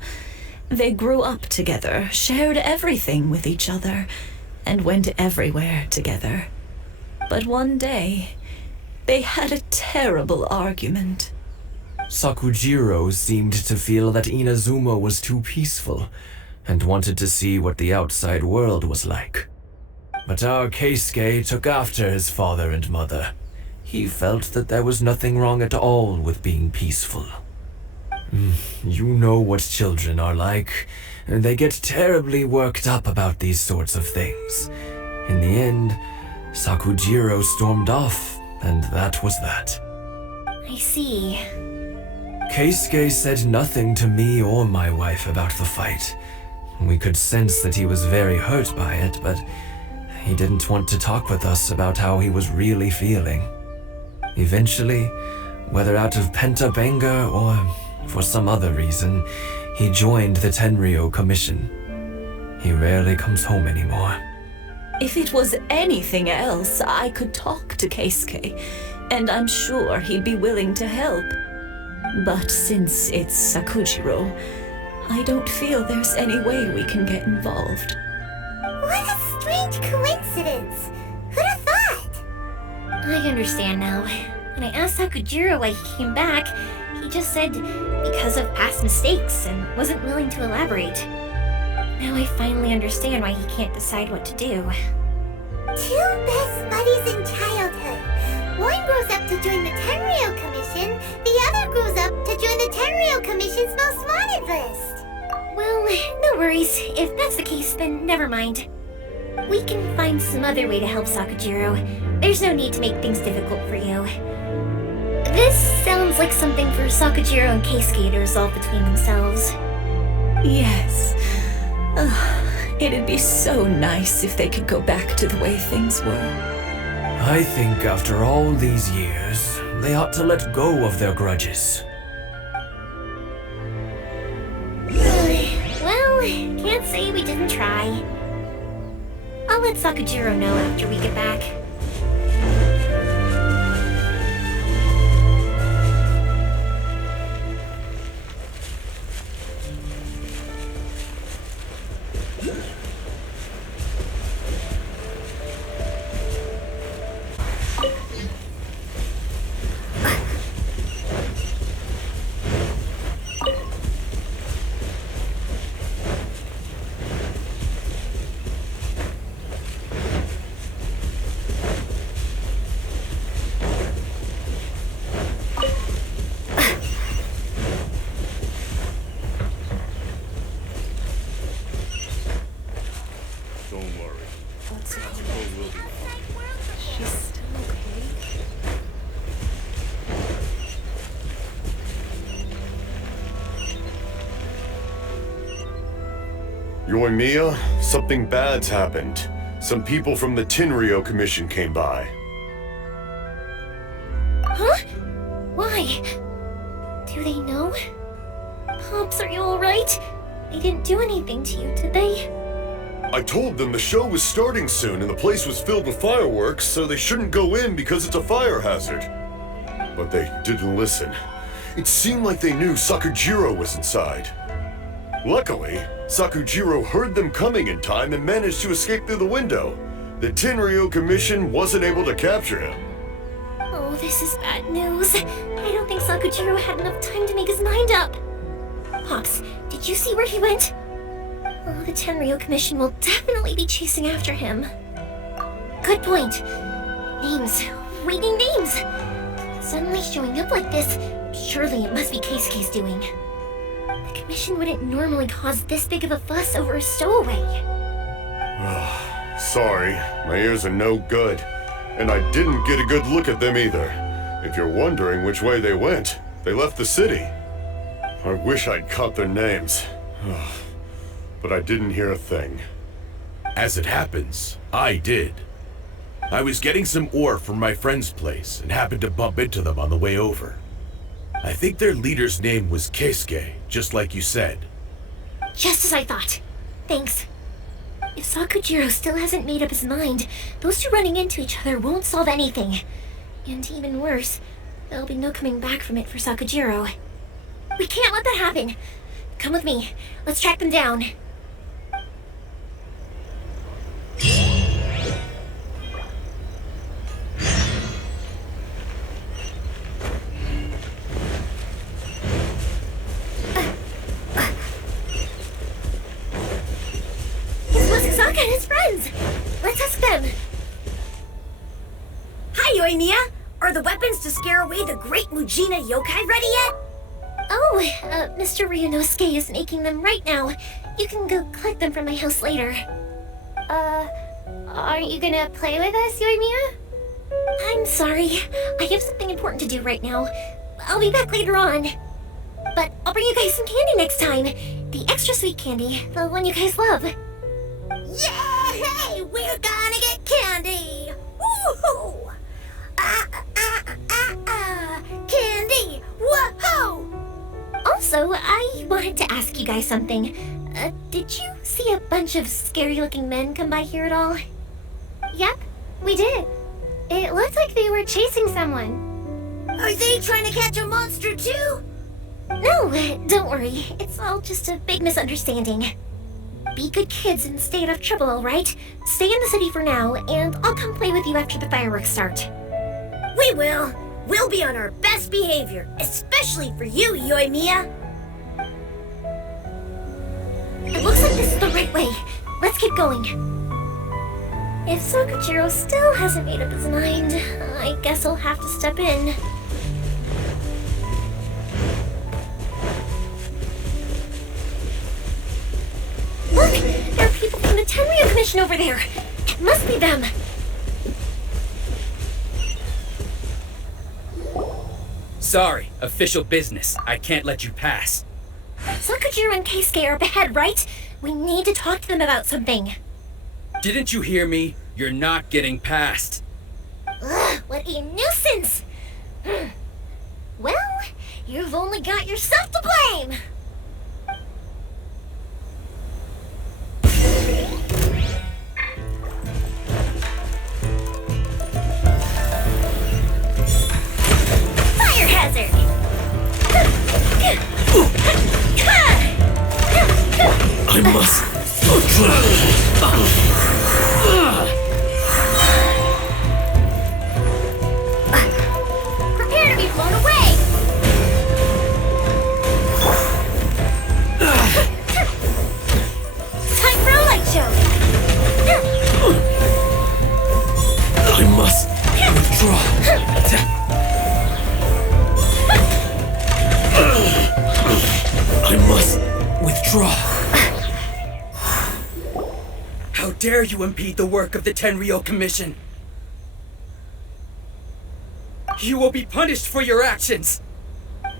They grew up together, shared everything with each other, and went everywhere together. But one day, they had a terrible argument. Sakujirou seemed to feel that Inazuma was too peaceful, and wanted to see what the outside world was like. But our Keisuke took after his father and mother. He felt that there was nothing wrong at all with being peaceful. You know what children are like. They get terribly worked up about these sorts of things. In the end, Sakujirou stormed off, and that was that. I see. Keisuke said nothing to me or my wife about the fight. We could sense that he was very hurt by it, but he didn't want to talk with us about how he was really feeling. Eventually, whether out of pent-up anger or for some other reason, he joined the Tenryou Commission. He rarely comes home anymore. If it was anything else, I could talk to Keisuke, and I'm sure he'd be willing to help. But since it's Sakujirou, I don't feel there's any way we can get involved. What a strange strange coincidence. Who'd have thought? I understand now. When I asked Sakujirou why he came back, he just said because of past mistakes and wasn't willing to elaborate. Now I finally understand why he can't decide what to do. Two best buddies in childhood. One grows up to join the Tenryou Commission, the other grows up to join the Tenryou Commission's most wanted list. Well, no worries. If that's the case, then never mind. We can find some other way to help Sakujirou. There's no need to make things difficult for you. This sounds like something for Sakujirou and Keisuke to resolve between themselves. Yes. It'd be so nice if they could go back to the way things were. I think after all these years, they ought to let go of their grudges. Well, can't say we didn't try. I'll let Sakujirou know after we get back. Yoimiya, something bad's happened. Some people from the Tenryou Commission came by. Huh? Why? Do they know? Pops, are you alright? They didn't do anything to you, did they? I told them the show was starting soon and the place was filled with fireworks, so they shouldn't go in because it's a fire hazard. But they didn't listen. It seemed like they knew Sakujirou was inside. Luckily, Sakujirou heard them coming in time and managed to escape through the window. The Tenryou Commission wasn't able to capture him. Oh, this is bad news. I don't think Sakujirou had enough time to make his mind up. Pops, did you see where he went? Oh, the Tenryou Commission will definitely be chasing after him. Good point. Names. Reading names. Suddenly showing up like this, surely it must be Keisuke's doing. The Commission wouldn't normally cause this big of a fuss over a stowaway. Sorry, my ears are no good. And I didn't get a good look at them either. If you're wondering which way they went, they left the city. I wish I'd caught their names. But I didn't hear a thing. As it happens, I did. I was getting some ore from my friend's place and happened to bump into them on the way over. I think their leader's name was Keisuke, just like you said. Just as I thought. Thanks. If Sakujirou still hasn't made up his mind, those two running into each other won't solve anything. And even worse, there'll be no coming back from it for Sakujirou. We can't let that happen. Come with me. Let's track them down. And his friends! Let's ask them! Hi, Yoimiya! Are the weapons to scare away the great Mujina yokai ready yet? Oh, Mr. Ryunosuke is making them right now. You can go collect them from my house later. Aren't you gonna play with us, Yoimiya? I'm sorry. I have something important to do right now. I'll be back later on. But I'll bring you guys some candy next time. The extra sweet candy, the one you guys love. Yay! We're gonna get candy! Woohoo! Candy! Woohoo! Also, I wanted to ask you guys something. Did you see a bunch of scary-looking men come by here at all? Yep, we did. It looked like they were chasing someone. Are they trying to catch a monster too? No, don't worry. It's all just a big misunderstanding. be good kids and stay out of trouble, alright? Stay in the city for now, and I'll come play with you after the fireworks start. We will. We'll be on our best behavior, especially for you, Yoimiya. It looks like this is the right way. Let's keep going. If Sakujirou still hasn't made up his mind, I guess I'll have to step in. Look! There are people from the Tenryou Commission over there! It must be them! Sorry, official business. I can't let you pass. Sakujirou and Keisuke are up ahead, right? We need to talk to them about something. Didn't you hear me? You're not getting past. Ugh, what a nuisance! Well, you've only got yourself to blame! Fire hazard! I must. Prepare to be blown away! Time for a light show! I must withdraw. I must withdraw. How dare you impede the work of the Tenryou Commission? You will be punished for your actions.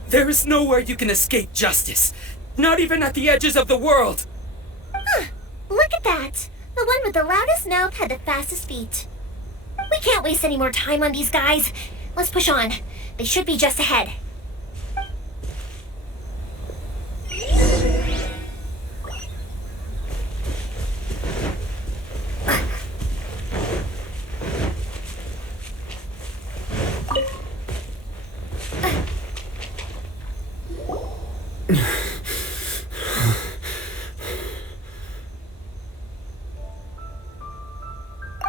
There is nowhere you can escape justice. Not even at the edges of the world. Huh, look at that. The one with the loudest mouth had the fastest feet. We can't waste any more time on these guys. Let's push on. They should be just ahead.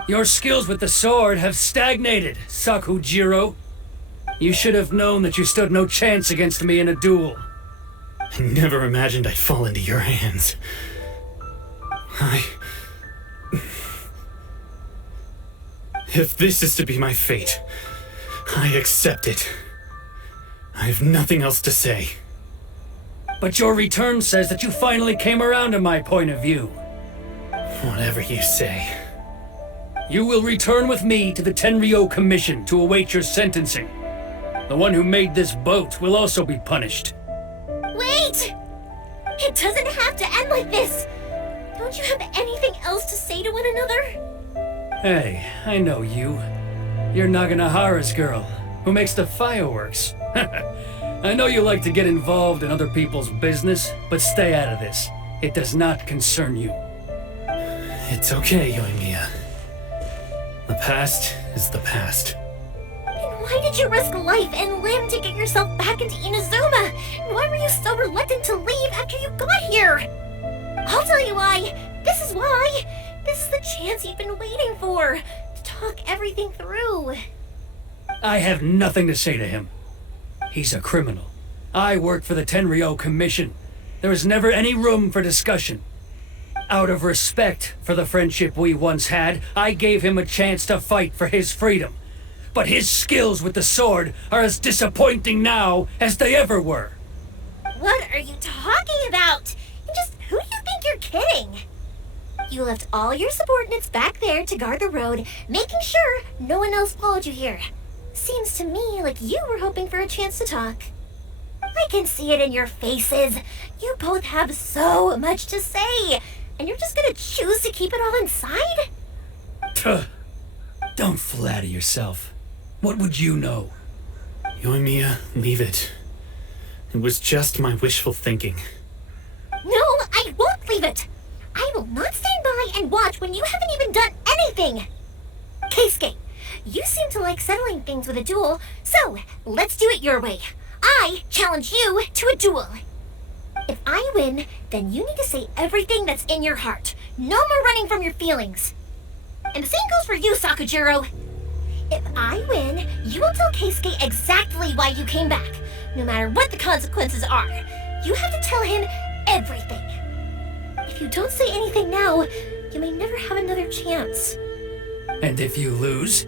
Your skills with the sword have stagnated, Sakujirou. You should have known that you stood no chance against me in a duel. I never imagined I'd fall into your hands. If this is to be my fate, I accept it. I have nothing else to say. But your return says that you finally came around to my point of view. Whatever you say. You will return with me to the Tenryou Commission to await your sentencing. The one who made this boat will also be punished. Wait! It doesn't have to end like this! Don't you have anything else to say to one another? Hey, I know you. You're Naganohara's girl, who makes the fireworks. I know you like to get involved in other people's business, but stay out of this. It does not concern you. It's okay, Yoimiya. The past is the past. Then why did you risk life and limb to get yourself back into Inazuma? And why were you so reluctant to leave after you got here? I'll tell you why. This is why. This is the chance you've been waiting for. To talk everything through. I have nothing to say to him. He's a criminal. I work for the Tenryou Commission. There is never any room for discussion. Out of respect for the friendship we once had, I gave him a chance to fight for his freedom. But his skills with the sword are as disappointing now as they ever were. What are you talking about? And just who do you think you're kidding? You left all your subordinates back there to guard the road, making sure no one else followed you here. Seems to me like you were hoping for a chance to talk. I can see it in your faces. You both have so much to say. And you're just gonna choose to keep it all inside? Don't flatter yourself. What would you know? Yoimiya, leave it. It was just my wishful thinking. No, I won't leave it! I will not stand by and watch when you haven't even done anything! Keisuke, you seem to like settling things with a duel, so let's do it your way. I challenge you to a duel. If I win, then you need to say everything that's in your heart. No more running from your feelings. And the same goes for you, Sakujirou. If I win, you will tell Keisuke exactly why you came back, no matter what the consequences are. You have to tell him everything. If you don't say anything now, you may never have another chance. And if you lose?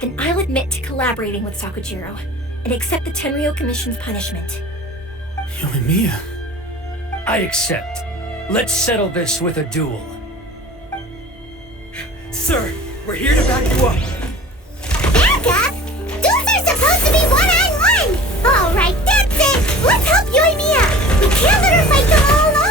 Then I'll admit to collaborating with Sakujirou and accept the Tenryou Commission's punishment. Yoimiya. I accept. Let's settle this with a duel. Sir, we're here to back you up. Back up? Duels are supposed to be one-on-one! Alright, that's it! Let's help Yoimiya! We can't let her fight them all alone!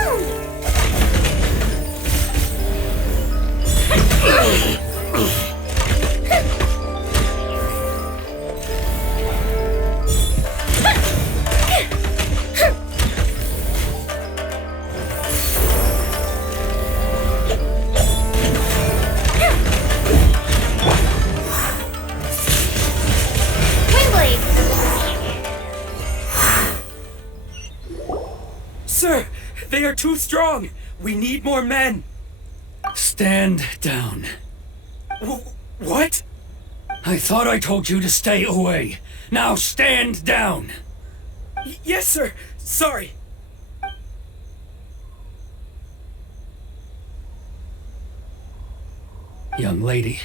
Sir, they are too strong. We need more men. Stand down. What? I thought I told you to stay away. Now stand down. Yes, sir. Sorry. Young lady,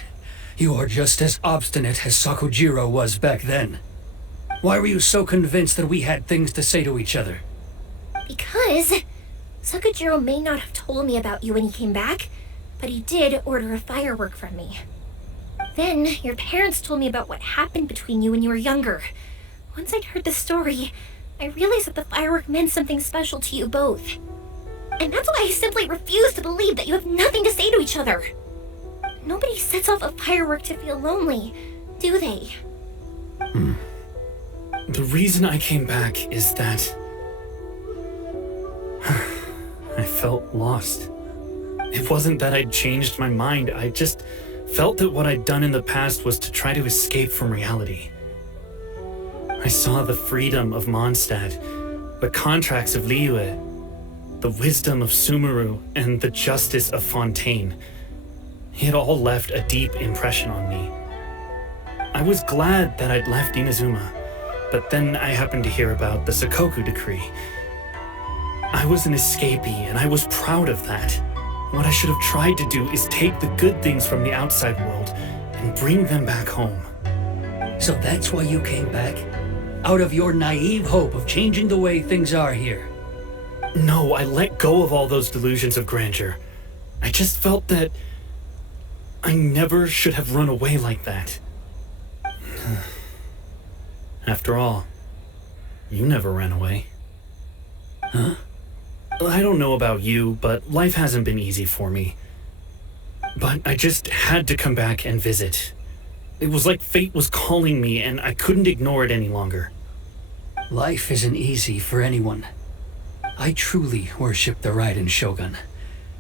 you are just as obstinate as Sakujirou was back then. Why were you so convinced that we had things to say to each other? Because Sakujirou may not have told me about you when he came back, but he did order a firework from me. Then your parents told me about what happened between you when you were younger. Once I'd heard the story, I realized that the firework meant something special to you both. And that's why I simply refuse to believe that you have nothing to say to each other. Nobody sets off a firework to feel lonely, do they? The reason I came back is that I felt lost. It wasn't that I'd changed my mind, I just felt that what I'd done in the past was to try to escape from reality. I saw the freedom of Mondstadt, the contracts of Liyue, the wisdom of Sumeru, and the justice of Fontaine. It all left a deep impression on me. I was glad that I'd left Inazuma, but then I happened to hear about the Sakoku decree. I was an escapee, and I was proud of that. What I should have tried to do is take the good things from the outside world and bring them back home. So that's why you came back? Out of your naive hope of changing the way things are here? No, I let go of all those delusions of grandeur. I just felt that I never should have run away like that. After all, you never ran away. Huh? I don't know about you, but life hasn't been easy for me. But I just had to come back and visit. It was like fate was calling me, and I couldn't ignore it any longer. Life isn't easy for anyone. I truly worship the Raiden Shogun.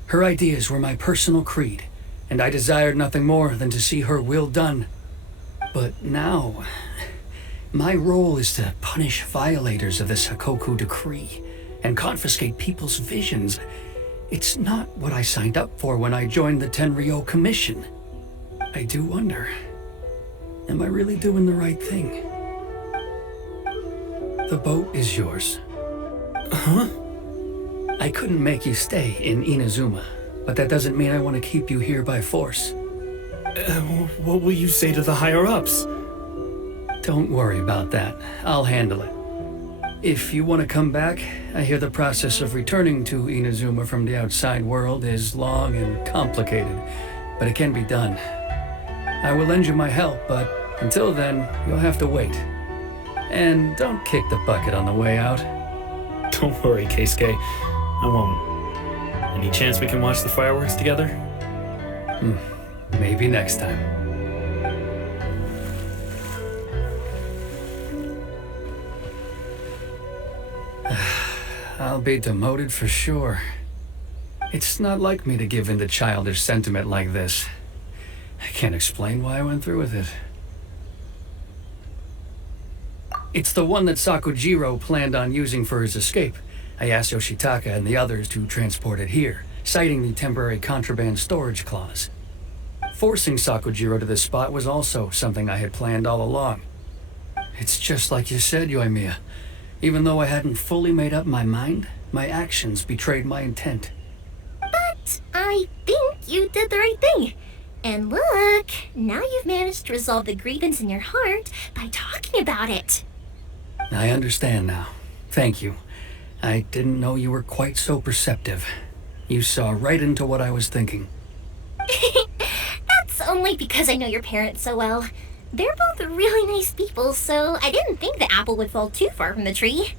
Her ideas were my personal creed, and I desired nothing more than to see her will done. But now, my role is to punish violators of the Sakoku decree and confiscate people's visions. It's not what I signed up for when I joined the Tenryou Commission. I do wonder, am I really doing the right thing? The boat is yours. Huh? I couldn't make you stay in Inazuma, but that doesn't mean I want to keep you here by force. What will you say to the higher-ups? Don't worry about that. I'll handle it. If you want to come back, I hear the process of returning to Inazuma from the outside world is long and complicated, but it can be done. I will lend you my help, but until then, you'll have to wait. And don't kick the bucket on the way out. Don't worry, Keisuke. I won't. Any chance we can watch the fireworks together? Maybe next time. I'll be demoted for sure. It's not like me to give in to childish sentiment like this. I can't explain why I went through with it. It's the one that Sakujirou planned on using for his escape. I asked Yoshitaka and the others to transport it here, citing the temporary contraband storage clause. Forcing Sakujirou to this spot was also something I had planned all along. It's just like you said, Yoimiya. Even though I hadn't fully made up my mind, my actions betrayed my intent. But I think you did the right thing. And look, now you've managed to resolve the grievance in your heart by talking about it. I understand now. Thank you. I didn't know you were quite so perceptive. You saw right into what I was thinking. That's only because I know your parents so well. They're both really nice people, so I didn't think the apple would fall too far from the tree.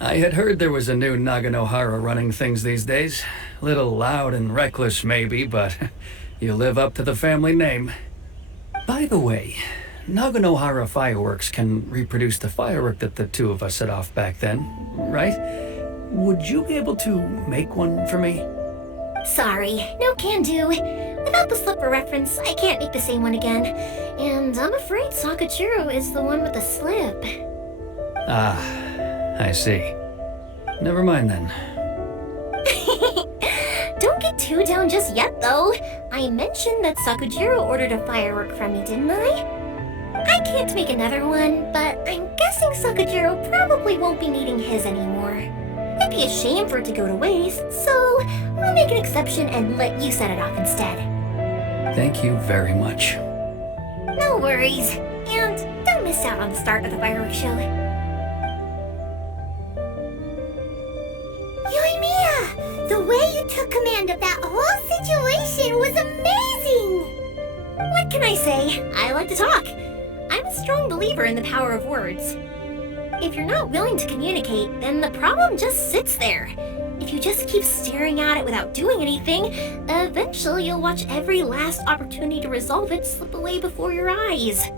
I had heard there was a new Naganohara running things these days. Little loud and reckless, maybe, but you live up to the family name. By the way, Naganohara fireworks can reproduce the firework that the two of us set off back then, right? Would you be able to make one for me? Sorry, no can do. Without the slipper reference, I can't make the same one again. And I'm afraid Sakujirou is the one with the slip. Ah, I see. Never mind then. Don't get too down just yet, though. I mentioned that Sakujirou ordered a firework from me, didn't I? I can't make another one, but I'm guessing Sakujirou probably won't be needing his anymore. It'd be a shame for it to go to waste, so I'll make an exception and let you set it off instead. Thank you very much. No worries. And don't miss out on the start of the fireworks show. Yoimiya! The way you took command of that whole situation was amazing! What can I say? I like to talk. I'm a strong believer in the power of words. If you're not willing to communicate, then the problem just sits there. If you just keep staring at it without doing anything, eventually you'll watch every last opportunity to resolve it slip away before your eyes.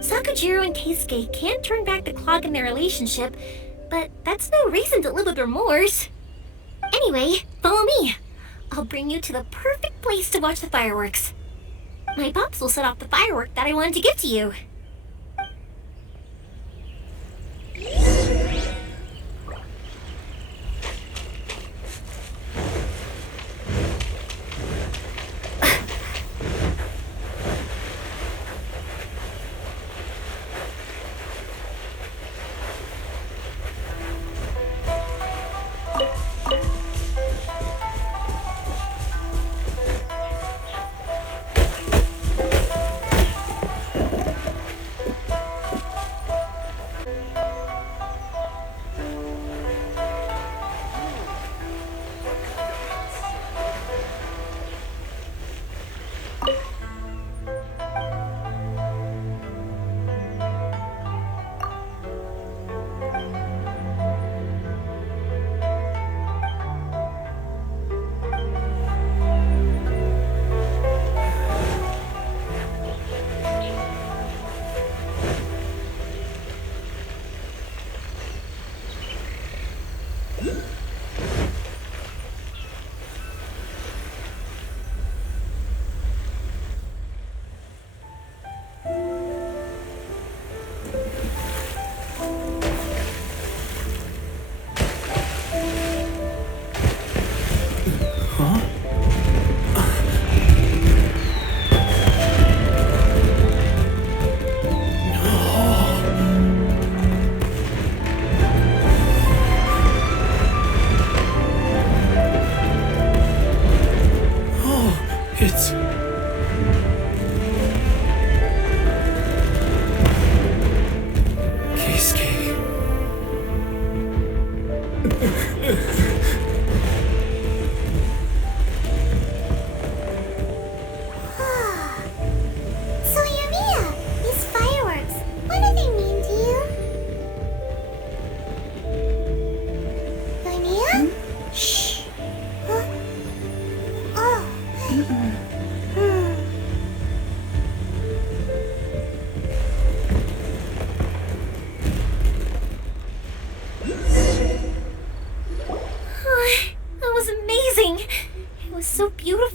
Sakujirou and Keisuke can't turn back the clock in their relationship, but that's no reason to live with remorse. Anyway, follow me. I'll bring you to the perfect place to watch the fireworks. My pops will set off the firework that I wanted to give to you.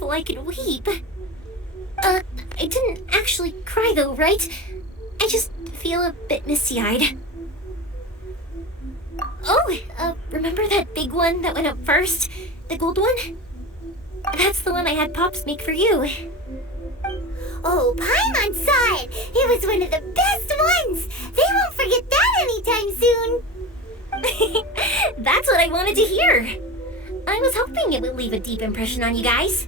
I could weep. I didn't actually cry though, right? I just feel a bit misty-eyed. Remember that big one that went up first? The gold one? That's the one I had Pops make for you. Oh, Paimon saw it! It was one of the best ones! They won't forget that anytime soon! That's what I wanted to hear! I was hoping it would leave a deep impression on you guys.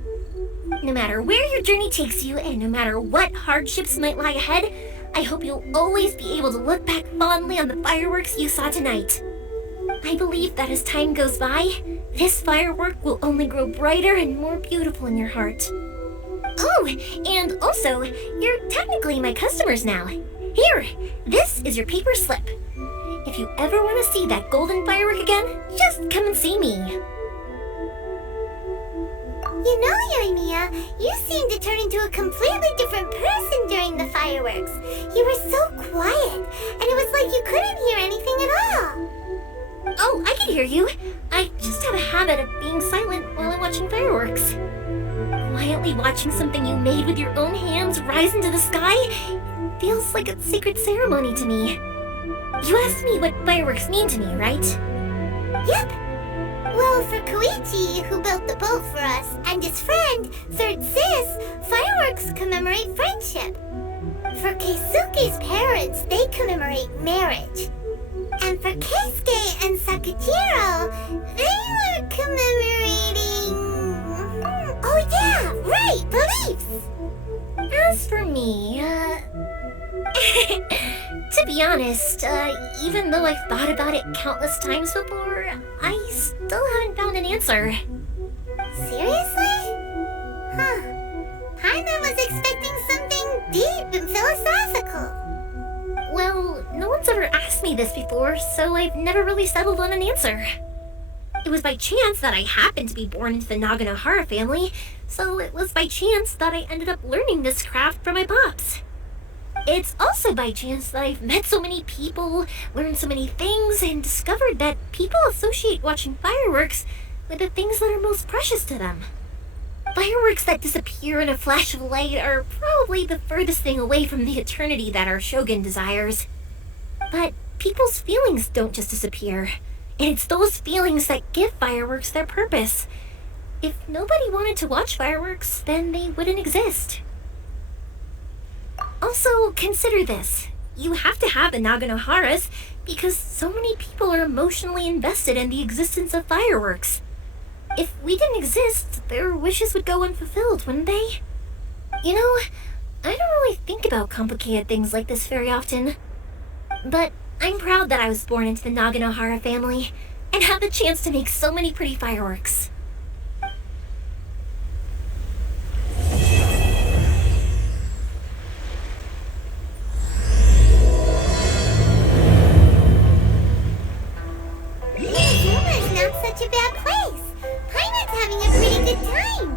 No matter where your journey takes you, and no matter what hardships might lie ahead, I hope you'll always be able to look back fondly on the fireworks you saw tonight. I believe that as time goes by, this firework will only grow brighter and more beautiful in your heart. Oh, and also, you're technically my customers now. Here, this is your paper slip. If you ever want to see that golden firework again, just come and see me. You know, Yoimiya, you seemed to turn into a completely different person during the fireworks. You were so quiet, and it was like you couldn't hear anything at all. Oh, I can hear you. I just have a habit of being silent while I'm watching fireworks. Quietly watching something you made with your own hands rise into the sky feels like a sacred ceremony to me. You asked me what fireworks mean to me, right? Yep. Well, for Kouichi, who built the boat for us, and his friend, Third Sis, fireworks commemorate friendship. For Keisuke's parents, they commemorate marriage. And for Keisuke and Sakujirou, they were commemorating... Oh yeah, right, beliefs! As for me, to be honest, even though I've thought about it countless times before, I still haven't found an answer. Seriously? Huh. Paimon was expecting something deep and philosophical. Well, no one's ever asked me this before, so I've never really settled on an answer. It was by chance that I happened to be born into the Naganohara family, so it was by chance that I ended up learning this craft from my pops. It's also by chance that I've met so many people, learned so many things, and discovered that people associate watching fireworks with the things that are most precious to them. Fireworks that disappear in a flash of light are probably the furthest thing away from the eternity that our shogun desires. But people's feelings don't just disappear, and it's those feelings that give fireworks their purpose. If nobody wanted to watch fireworks, then they wouldn't exist. Also, consider this. You have to have the Naganoharas because so many people are emotionally invested in the existence of fireworks. If we didn't exist, their wishes would go unfulfilled, wouldn't they? You know, I don't really think about complicated things like this very often. But I'm proud that I was born into the Naganohara family and have the chance to make so many pretty fireworks. Zuma's not such a bad place. Paimon's having a pretty good time.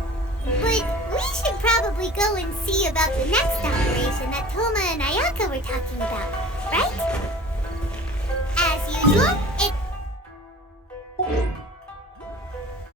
But we should probably go and see about the next operation that Toma and Ayaka were talking about, right? As usual, it's